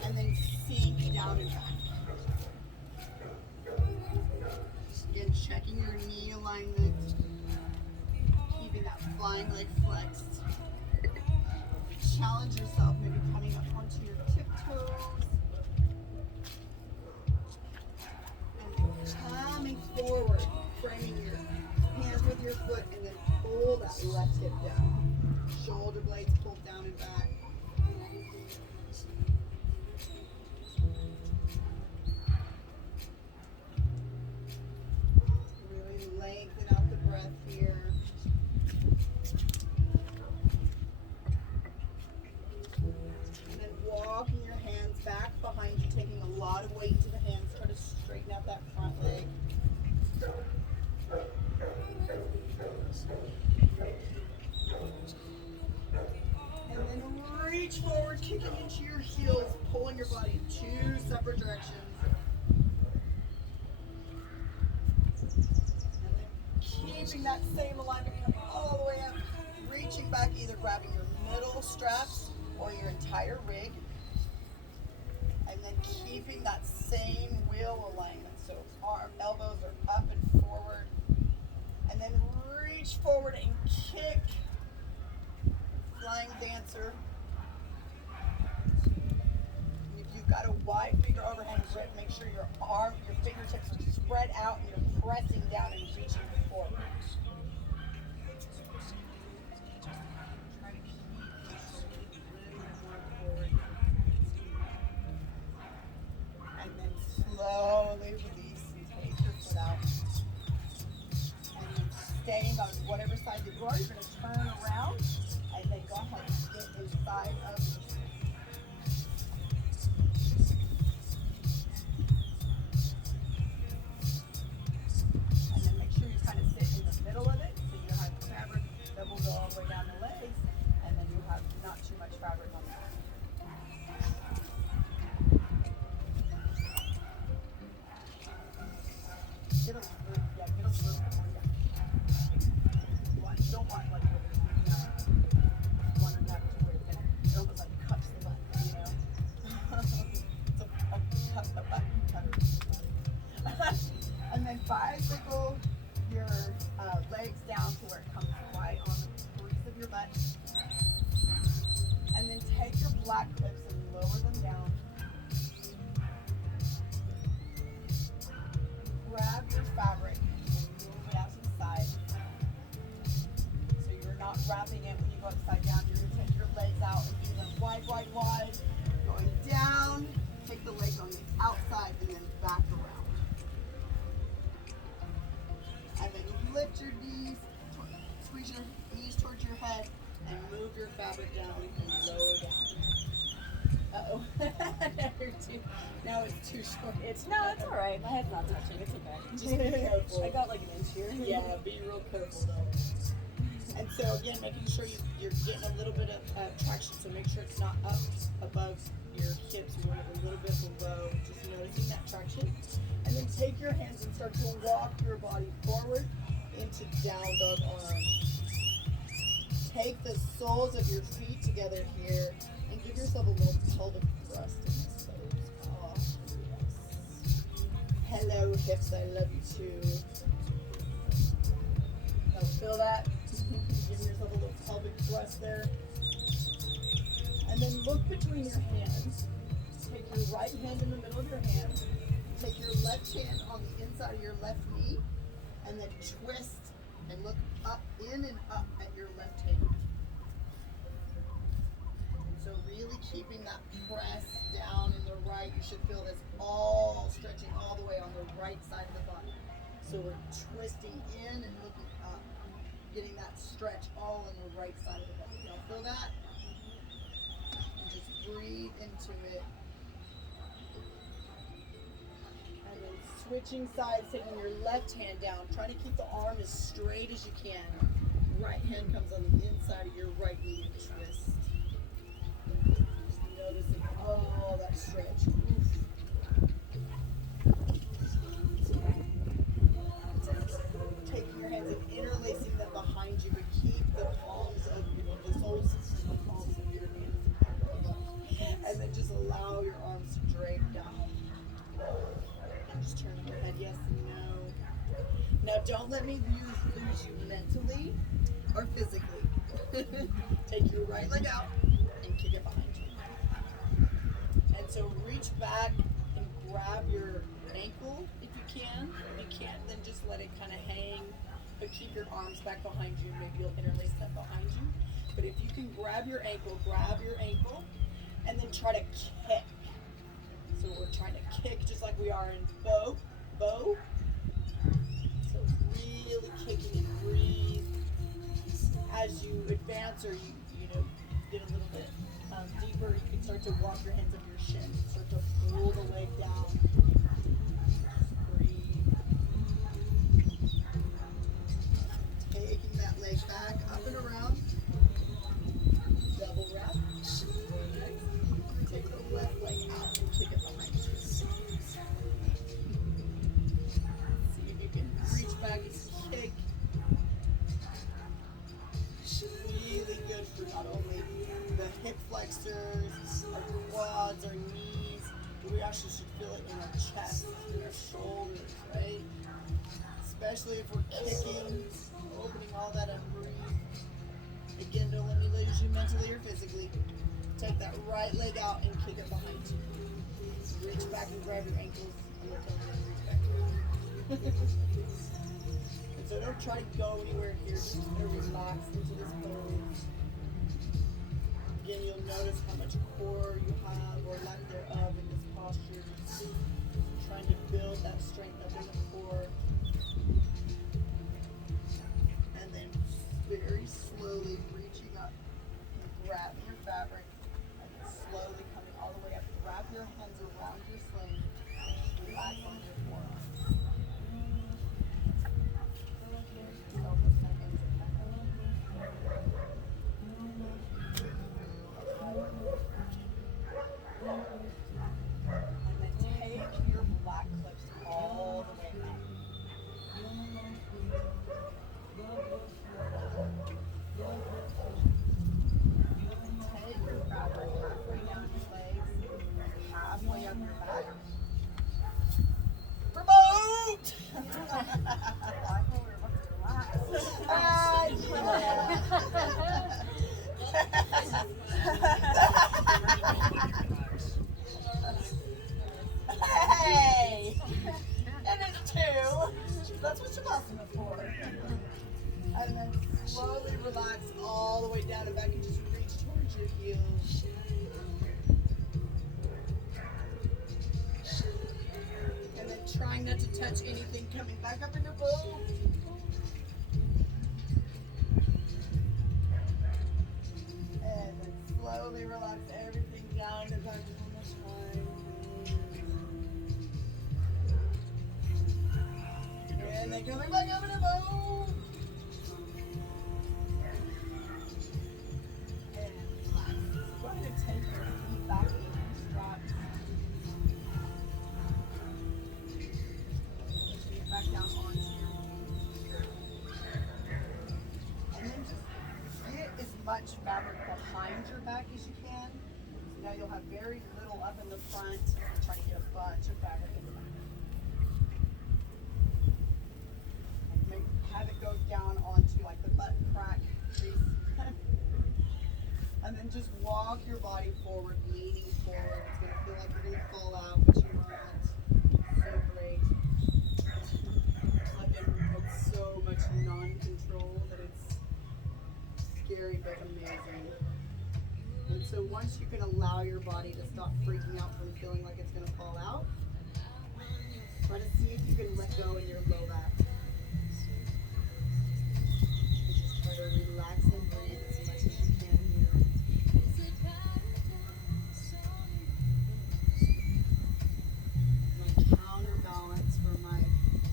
and then sink down and back. Again, checking your knee alignment, keeping that flying leg flexed. Challenge yourself, maybe coming up onto your tiptoes. And then coming forward, framing your hands with your foot, and then pull that left hip down. Shoulder blades pulled down and back. Really lengthen out the breath here. And then walking your hands back behind you, taking a lot of weight to the hands. Try to straighten out that front leg. And then reach forward, kicking into your heels, pulling your body in two separate directions. And then keeping that same alignment, coming all the way up, reaching back, either grabbing your middle straps or your entire rig. And then keeping that same wheel alignment. So our elbows are up and forward. And then reach forward and kick. Flying dancer. And if you've got a wide finger overhand grip, make sure your fingertips are spread out and you're pressing down and reaching forward. Try to keep a little bit more forward. And then slowly release and take your foot out. And then staying on whatever side that you are, you're going to turn around and then go ahead and get inside of your and then make sure you kind of sit in the middle of it so you have fabric that will go all the way down the legs, and then you have not too much fabric on the back. bicycle your legs down to where it comes right on the crease of your butt. And then take your black clips and lower them down. Grab your fabric and move it out to the side. So you're not wrapping it when you go upside down. You're going to take your legs out and do them wide, wide, wide. Going down, take the legs on the outside and then back around. And then you lift your knees, squeeze your knees towards your head, and move your fabric down and lower down. Uh-oh. Now it's too short. No, it's alright. My head's not touching. It's okay. Just be careful. I got like an inch here. Yeah, be real careful though. And so again, making sure you're getting a little bit of traction, so make sure it's not up above your hips. You want it a little bit below, just noticing that traction. And then take your hands and start to walk your body forward into down dog arm. Take the soles of your feet together here and give yourself a little pelvic thrust in this pose. Oh, yes. Hello, hips, I love you too. Now feel that? Giving yourself a little pelvic thrust there. And then look between your hands. Take your right hand in the middle of your hand. Take your left hand on the inside of your left knee. And then twist and look up, in and up at your left hand. And so really keeping that press down in the right. You should feel this all stretching all the way on the right side of the body. So we're twisting in and looking up. Getting that stretch all on the right side of the body. Y'all feel that? And just breathe into it. And then switching sides, taking your left hand down. Try to keep the arm as straight as you can. Right hand comes on the inside of your right knee and twist. Just noticing all that stretch. Oof. Taking your hands and interlacing them behind you, but keep the palms of the soles in the palms of your hands. And then just allow your arms to drape down. And just turn your head yes and no. Now don't let me lose you mentally or physically. Take your right leg out and kick it behind you. And so reach back and grab your ankle if you can. If you can't, then just let it kind of hang, but keep your arms back behind you. Maybe you'll interlace them behind you. But if you can grab your ankle, and then try to kick. So we're trying to kick just like we are in bow. So really kicking and breathe. As you advance or you get a little bit deeper, you can start to walk your hands up your shins, start to pull the leg down. Taking that leg back, up and around. Double wrap. Take the left leg out and kick it behind you. See if you can reach back and kick. Really good for not only the hip flexors, our quads, our knees, but we actually should feel it in our chest, in our shoulders, right? Especially if we're kicking, opening all that up, breathe. Again, don't let me lose you mentally or physically. Take that right leg out and kick it behind you. Reach back and grab your ankles and look over and reach back. And so don't try to go anywhere here. Just relax into this pose. Again, you'll notice how much core you have or lack thereof in this posture. Trying to build that strength up in the core. And then very slowly reaching up and grabbing your fabric and then slowly coming all the way up. Wrap your hands around your sling and relax on your forearms. And then take your black clips all the way up. Take your fabric halfway down your legs, halfway up your back. Promote! Hey! And it's two. That's what Shavasana is for. And then slowly relax all the way down and back and just reach towards your heels. And then trying not to touch anything coming back up in your boat. And then slowly relax everything down to back to one more time. And then coming back up in your boat. And relax. Go ahead and take your feet back in your straps. Pushing it back down onto your knees. And then just get as much fabric behind your back as you can. So now you'll have very little up in the front. Try to get a bunch of fabric in the back. And have it go down onto like the butt crack crease. And then just walk your body forward, leaning forward. It's going to feel like you're going to fall out, but you're not. So great. It's so much non-control that it's scary but amazing. And so once you can allow your body to stop freaking out from feeling like it's going to fall out, try to see if you can let go in your low back. And just try to relax and breathe as much as you can here. My counterbalance for my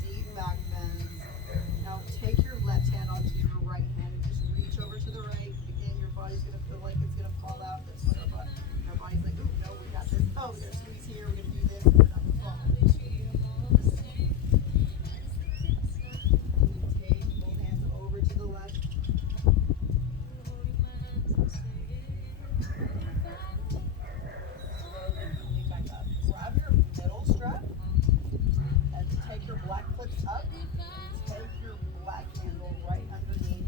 deep back bends. Now take your left hand onto your right hand and just reach over to the right. Again, your body's going to feel like it's going to fall out. That's what our body's like, oh no, we got this. Oh, we got to squeeze here. We're going to do this. We're not going to fall. Take both hands over to the left. Slowly back up. Grab your middle strap and take your black clips up. Take your black handle right underneath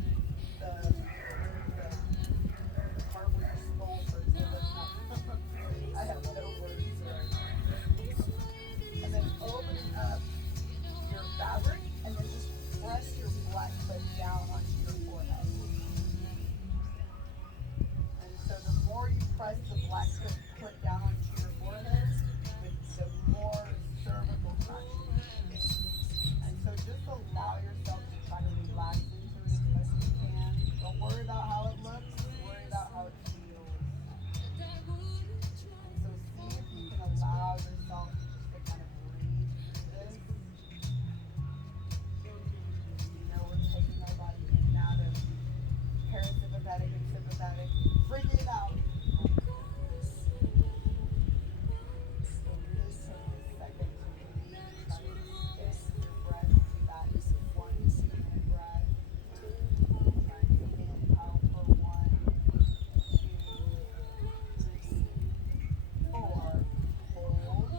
the part where your skull hurts to lift up. I have no words there. And then open up your fabric and then just press your black clip down onto your forehead. And so the more you press the black clip down onto your forehead, the more cervical traction you get. And so just allow yourself to try to relax into it as much as you can. Don't worry about how it looks, worry about how it feels. And so see if you can allow yourself just to kind of breathe through this. You know, we're taking our body in and out of parasympathetic and sympathetic, freaking it out. So really take this second to breathe, try to extend your breath to that 1 2 minute breath. Try to inhale for 1, 2, 3, 4. Hold.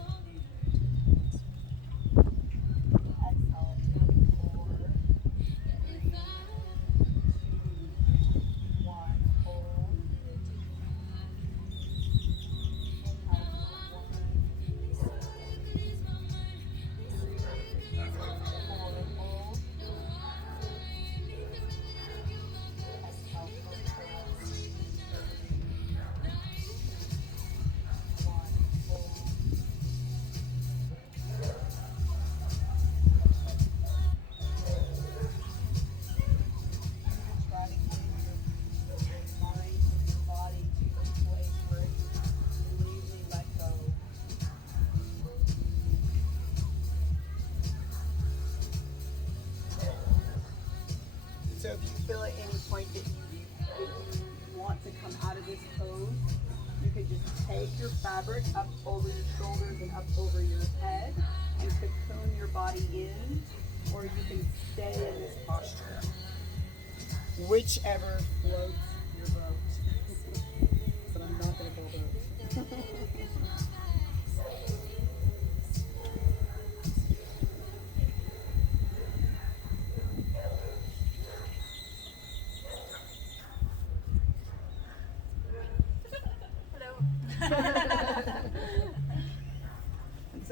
Exhale for 4, 3, 2, 1. Hold. So if you feel at any point that you want to come out of this pose, you could just take your fabric up over your shoulders and up over your head and cocoon your body in, or you can stay in this posture. Whichever floats your boat. But I'm not going to go boat.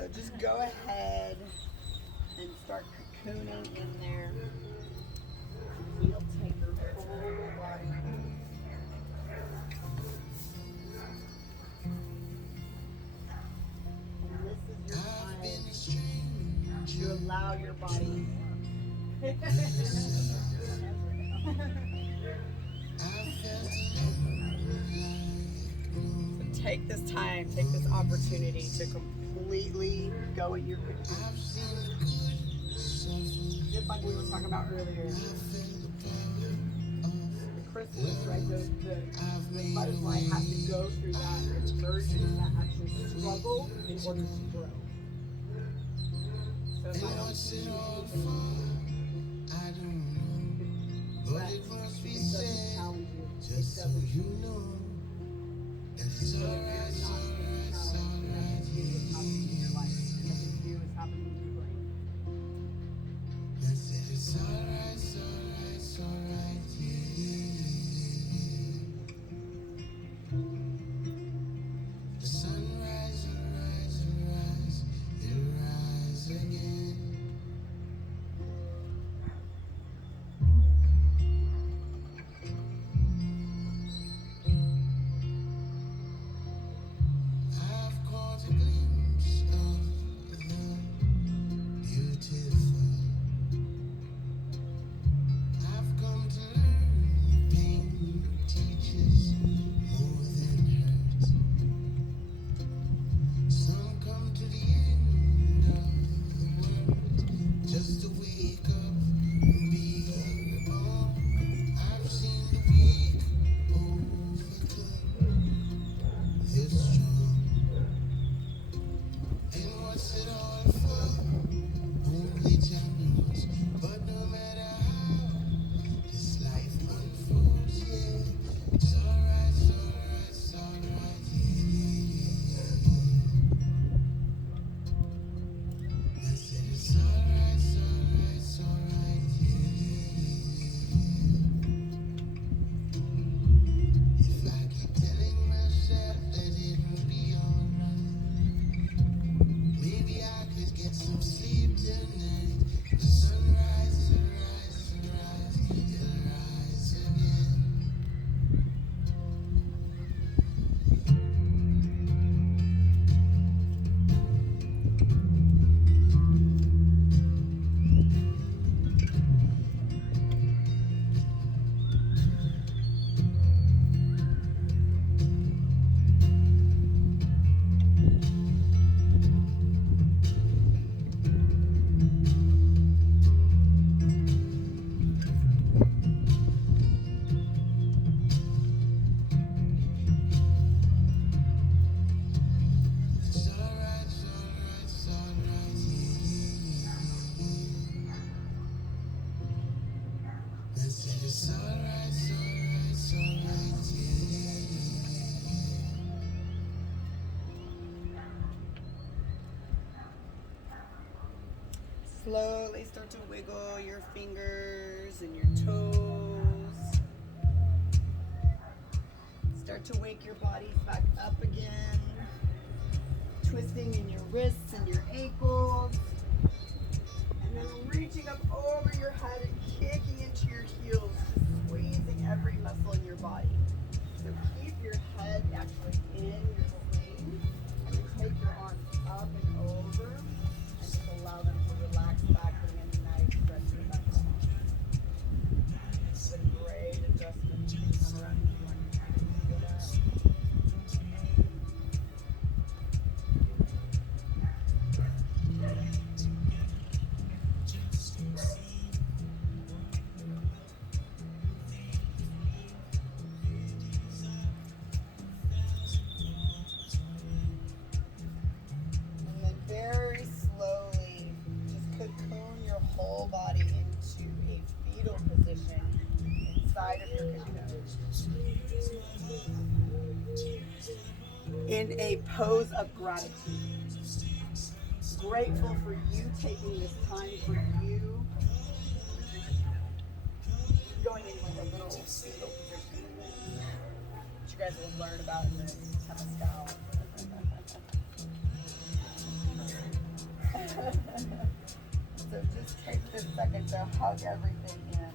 So just go ahead and start cocooning in there. You'll take your whole body. And this is your time to allow your body. So take this time, take this opportunity to completely go in your cocoon. Just like we were talking about earlier. The chrysalis, right? The butterfly has to go through that version, that actual struggle in order to grow. So it might not seem easy, but it doesn't challenge you. It doesn't. So if you're not being challenged, it doesn't mean what's happening in your life. It doesn't mean what's happening in your brain. It's alright, it's alright, it's alright, yeah. The sunrise will rise and rise, it'll rise again. I've caught a glimpse of the beautiful. I've come to learn pain teaches more than hurt. Some come to the end of the world just to wake up and be reborn. I've seen the weak overcome the strong. And what's it all for? Only time knows. But no matter how this life unfolds, yeah, it's alright, it's alright, it's alright, yeah. I said it's alright, it's alright, it's alright, yeah. If I keep telling myself that it will be alright, maybe I could get some sleep tonight. The sunrise will rise and rise, it'll rise again. It's alright, it's alright, it's alright, yeah. I said it's alright, it's alright, it's alright, yeah. Slowly start to wiggle your fingers and your toes. Start to wake your bodies back up again. Twisting in your wrists and your ankles. And then reaching up over your head and kicking into your heels, just squeezing every muscle in your body. So keep your head actually in your sling, and then take your arms up and over, and just allow them to relax back and then nice stretching back up. It's a great adjustment. You can come around if you want to try to feel that. And then very slowly, just cocoon your whole body into a fetal position inside of your cocoon. In a pose of gratitude. Grateful for you taking this time for you. Going in like a little fetal position. Which you guys will learn about in the Temescal. second to hug everything in.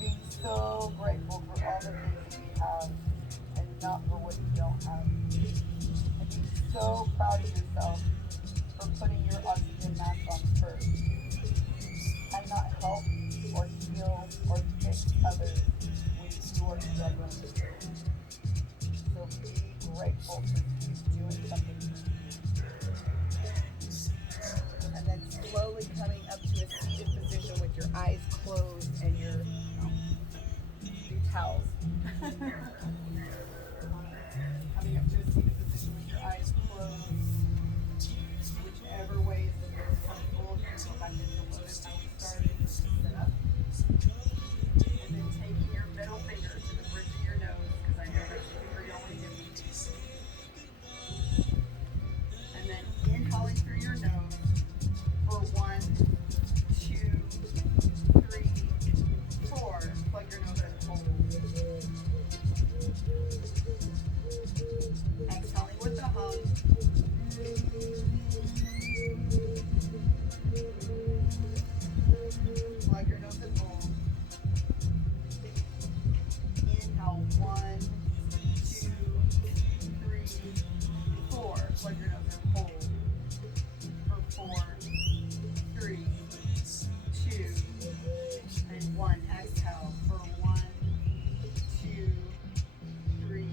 Being so grateful for all the things that you have and not for what you don't have. And being so proud of yourself for putting your oxygen mask on first and not help or heal or fix others when you are struggling. So be grateful for you doing something for you. And then slowly coming up to a seated position with your eyes closed and your towels. Coming up to a seated position with your eyes closed. Whichever way is the most comfortable. You can go back into a little bit how we started. Just sit up. And then taking your middle finger to the bridge of your nose, because I know that's the finger you don't want to give me. And then inhaling through your nose for 1, 2, 3, 4. Plug your nose and hold. Exhaling with the hum. Plug your nose and hold. Inhale 1, 2, 3, 4. Plug your nose and hold. For 4, 3, 2, and 1. Exhale for 1, 2, 3,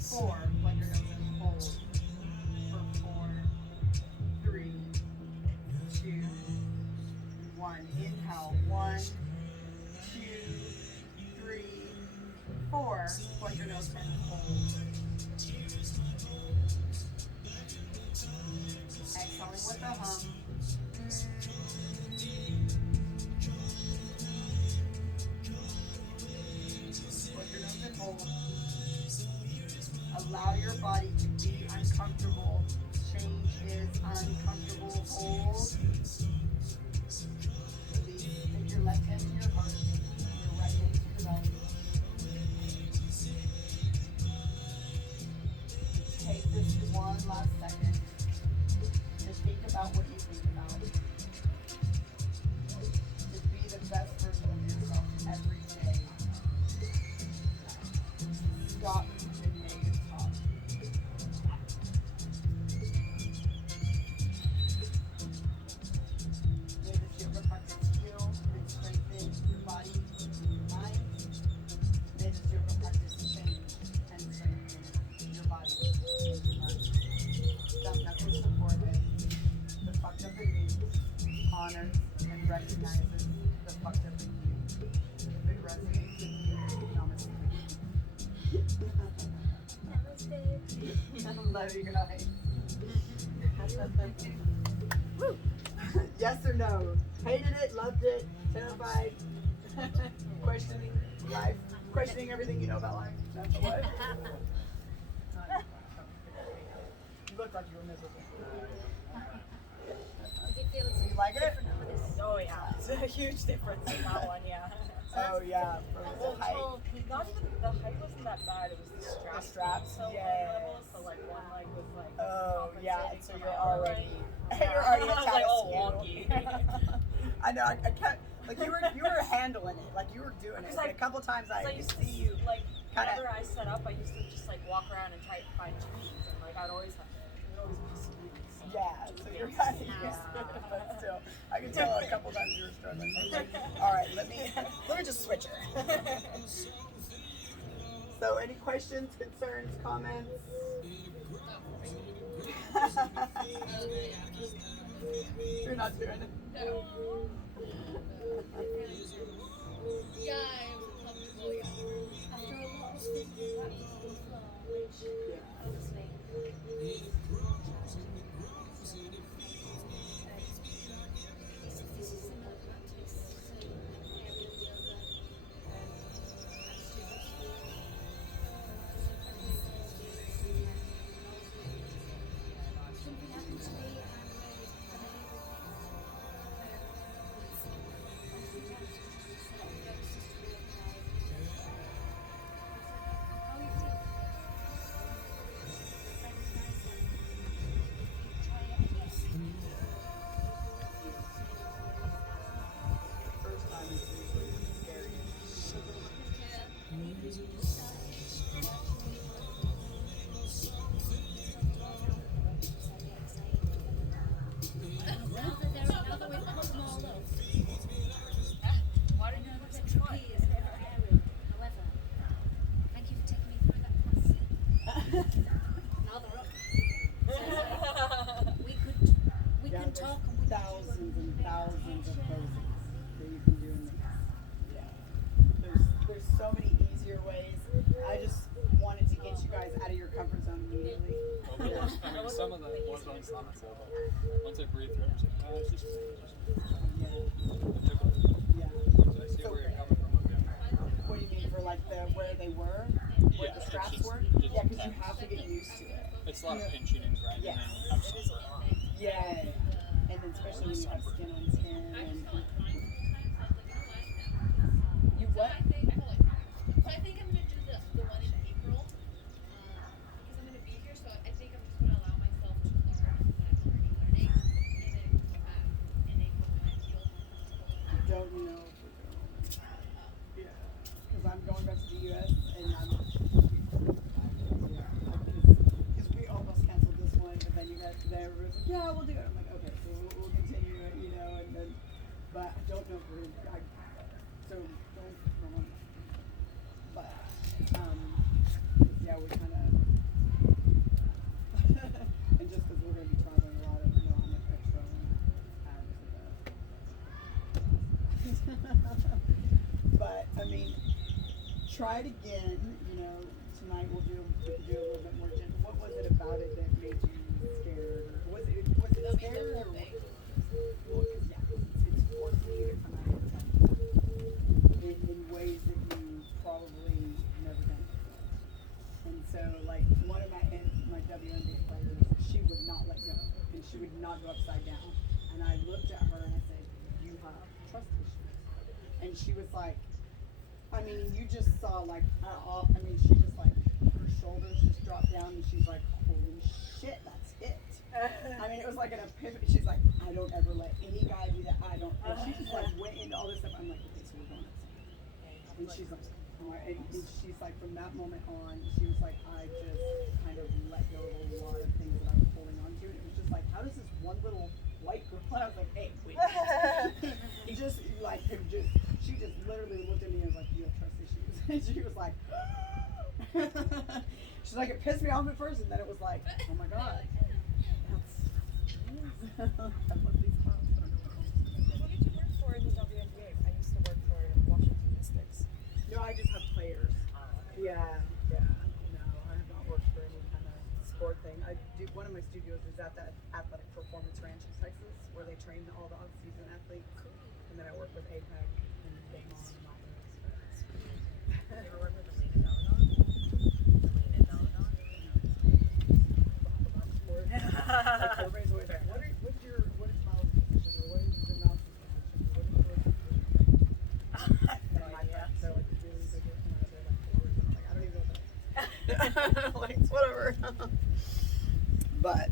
4. Plug your nose and hold. For 4, 3, 2, 1. Inhale 1, 2, 3, 4. Plug your nose and hold. Exhaling with a hum. Plug your nose and hold. Allow your body to be uncomfortable. Change is uncomfortable. Hold. Release. Take your left hand to your heart. Your right hand to your belly. Take this one last second to think about what you think about. To be the best version of yourself every day. Stop the negative talk. May this yoga practice heal and strengthen your body, your mind. May this yoga practice change and strengthen your body and your mind. Dump knuckles to forehead. The fucked up in me honors and recognizes the fucked up in you. If it resonates with you, namaste. Love you, good night. Woo. Yes or no? Hated it, loved it, terrified, questioning life, questioning everything you know about life. That's what. You look like you were miserable. Did you feel it's You like it? different over this? Oh yeah, it's a huge difference in that one. Yeah. Oh yeah, from the height. Multiple people. Not even the height wasn't that bad. It was the straps. straps, So yes. level, so like one leg was like. Oh yeah, compensating so for you're my other already leg. you're already I was like, oh, attached wonky. I know. I kept like you were handling it, like you were doing it. Because Like, a couple times I used could to see you. like kinda- whenever I set up, I used to just like walk around and try to find tweens, and like I'd always have to. It would always be squeezed. So. Yeah, so you're kind of but still, I could tell a couple times you were struggling. I was like, all right, let me just switch her. So, any questions, concerns, comments? You're not doing it. No. Yeah, I was comfortable, yeah. After a lot of physical practice on the floor, which obviously this is similar practice, so aerial yoga, abstract, something happened to me and I was unable there's thousands and thousands of poses that you can do in this. Yeah. There's so many easier ways. I just wanted to get you guys out of your comfort zone immediately. Well, I mean, some of the ones on summits, once I breathe through, I'm just like, oh, it's just. Yeah. It took a Yeah. So I see where you're coming from with them. What do you mean for like where they were? Where Yeah, the it's straps just- were? just Yeah, because you tense. have to get used to it. It's a lot of pinching and grinding Yes. and absolutely. Yeah. And then especially when you have skin on skin and you what? So I think I'm gonna do the one in April, because I'm gonna be here. So I think I'm just gonna allow myself to learn what I'm learning, and then come back in April when I feel more Don't know if we're going. Yeah. Because I'm going back to the US and I'm because we almost canceled this one, but then you guys there was like, yeah, we'll do it. I'm like, okay, so we'll continue it, you know, and then but I don't know if we're so don't but yeah, we kind of and just because we're going to be traveling a lot, I don't know how much extra I want to add to that. But I mean, try it again. You know, tonight we can do a little bit more gentle. What was it about it that made you scared? Or was it scared or what? Well, 'cause, yeah, it's forcing you to come out of your comfort zone in ways that you probably never done before. And so, like one of my WNBA players, she would not let go, and she would not go upside down. And I looked at her and I said, "You have trust issues." And she was like, I mean, you just saw like, I mean, she just like her shoulders just dropped down, and she's like, "Holy shit, that's it." I mean, it was like an epiphany. She's like, "I don't ever let any guy do that. I don't." And she just like went into all this stuff. I'm like, "Okay, so we're going outside." And she's like, and she's like, from that moment on, she was like, I just kind of let go of a lot of things that I was holding on to. And it was just like, how does this one little white girl? And I was like, hey, wait. He just like him just. She just literally looked at me and was like, "You have trust issues." And she was like, she's like, it pissed me off at first, and then it was like, oh my god. I love these clowns. I don't know what else. Who did you work for in the WNBA? I used to work for Washington Mystics. No, I just have players. Yeah. No, I have not worked for any kind of sport thing. I do. One of my studios is at that Athletic Performance Ranch in Texas, where they train all the off-season athletes. And then I work with APEC and Big Mom and all those. You ever work with Elena Belladon? Elena Belladon? Like everybody's always like, what is Miles' position, or what is the mouse's position, or what is and my friends, they're like really big with them, they're like forwards, and I'm like, I don't even know what that is. Like, whatever. But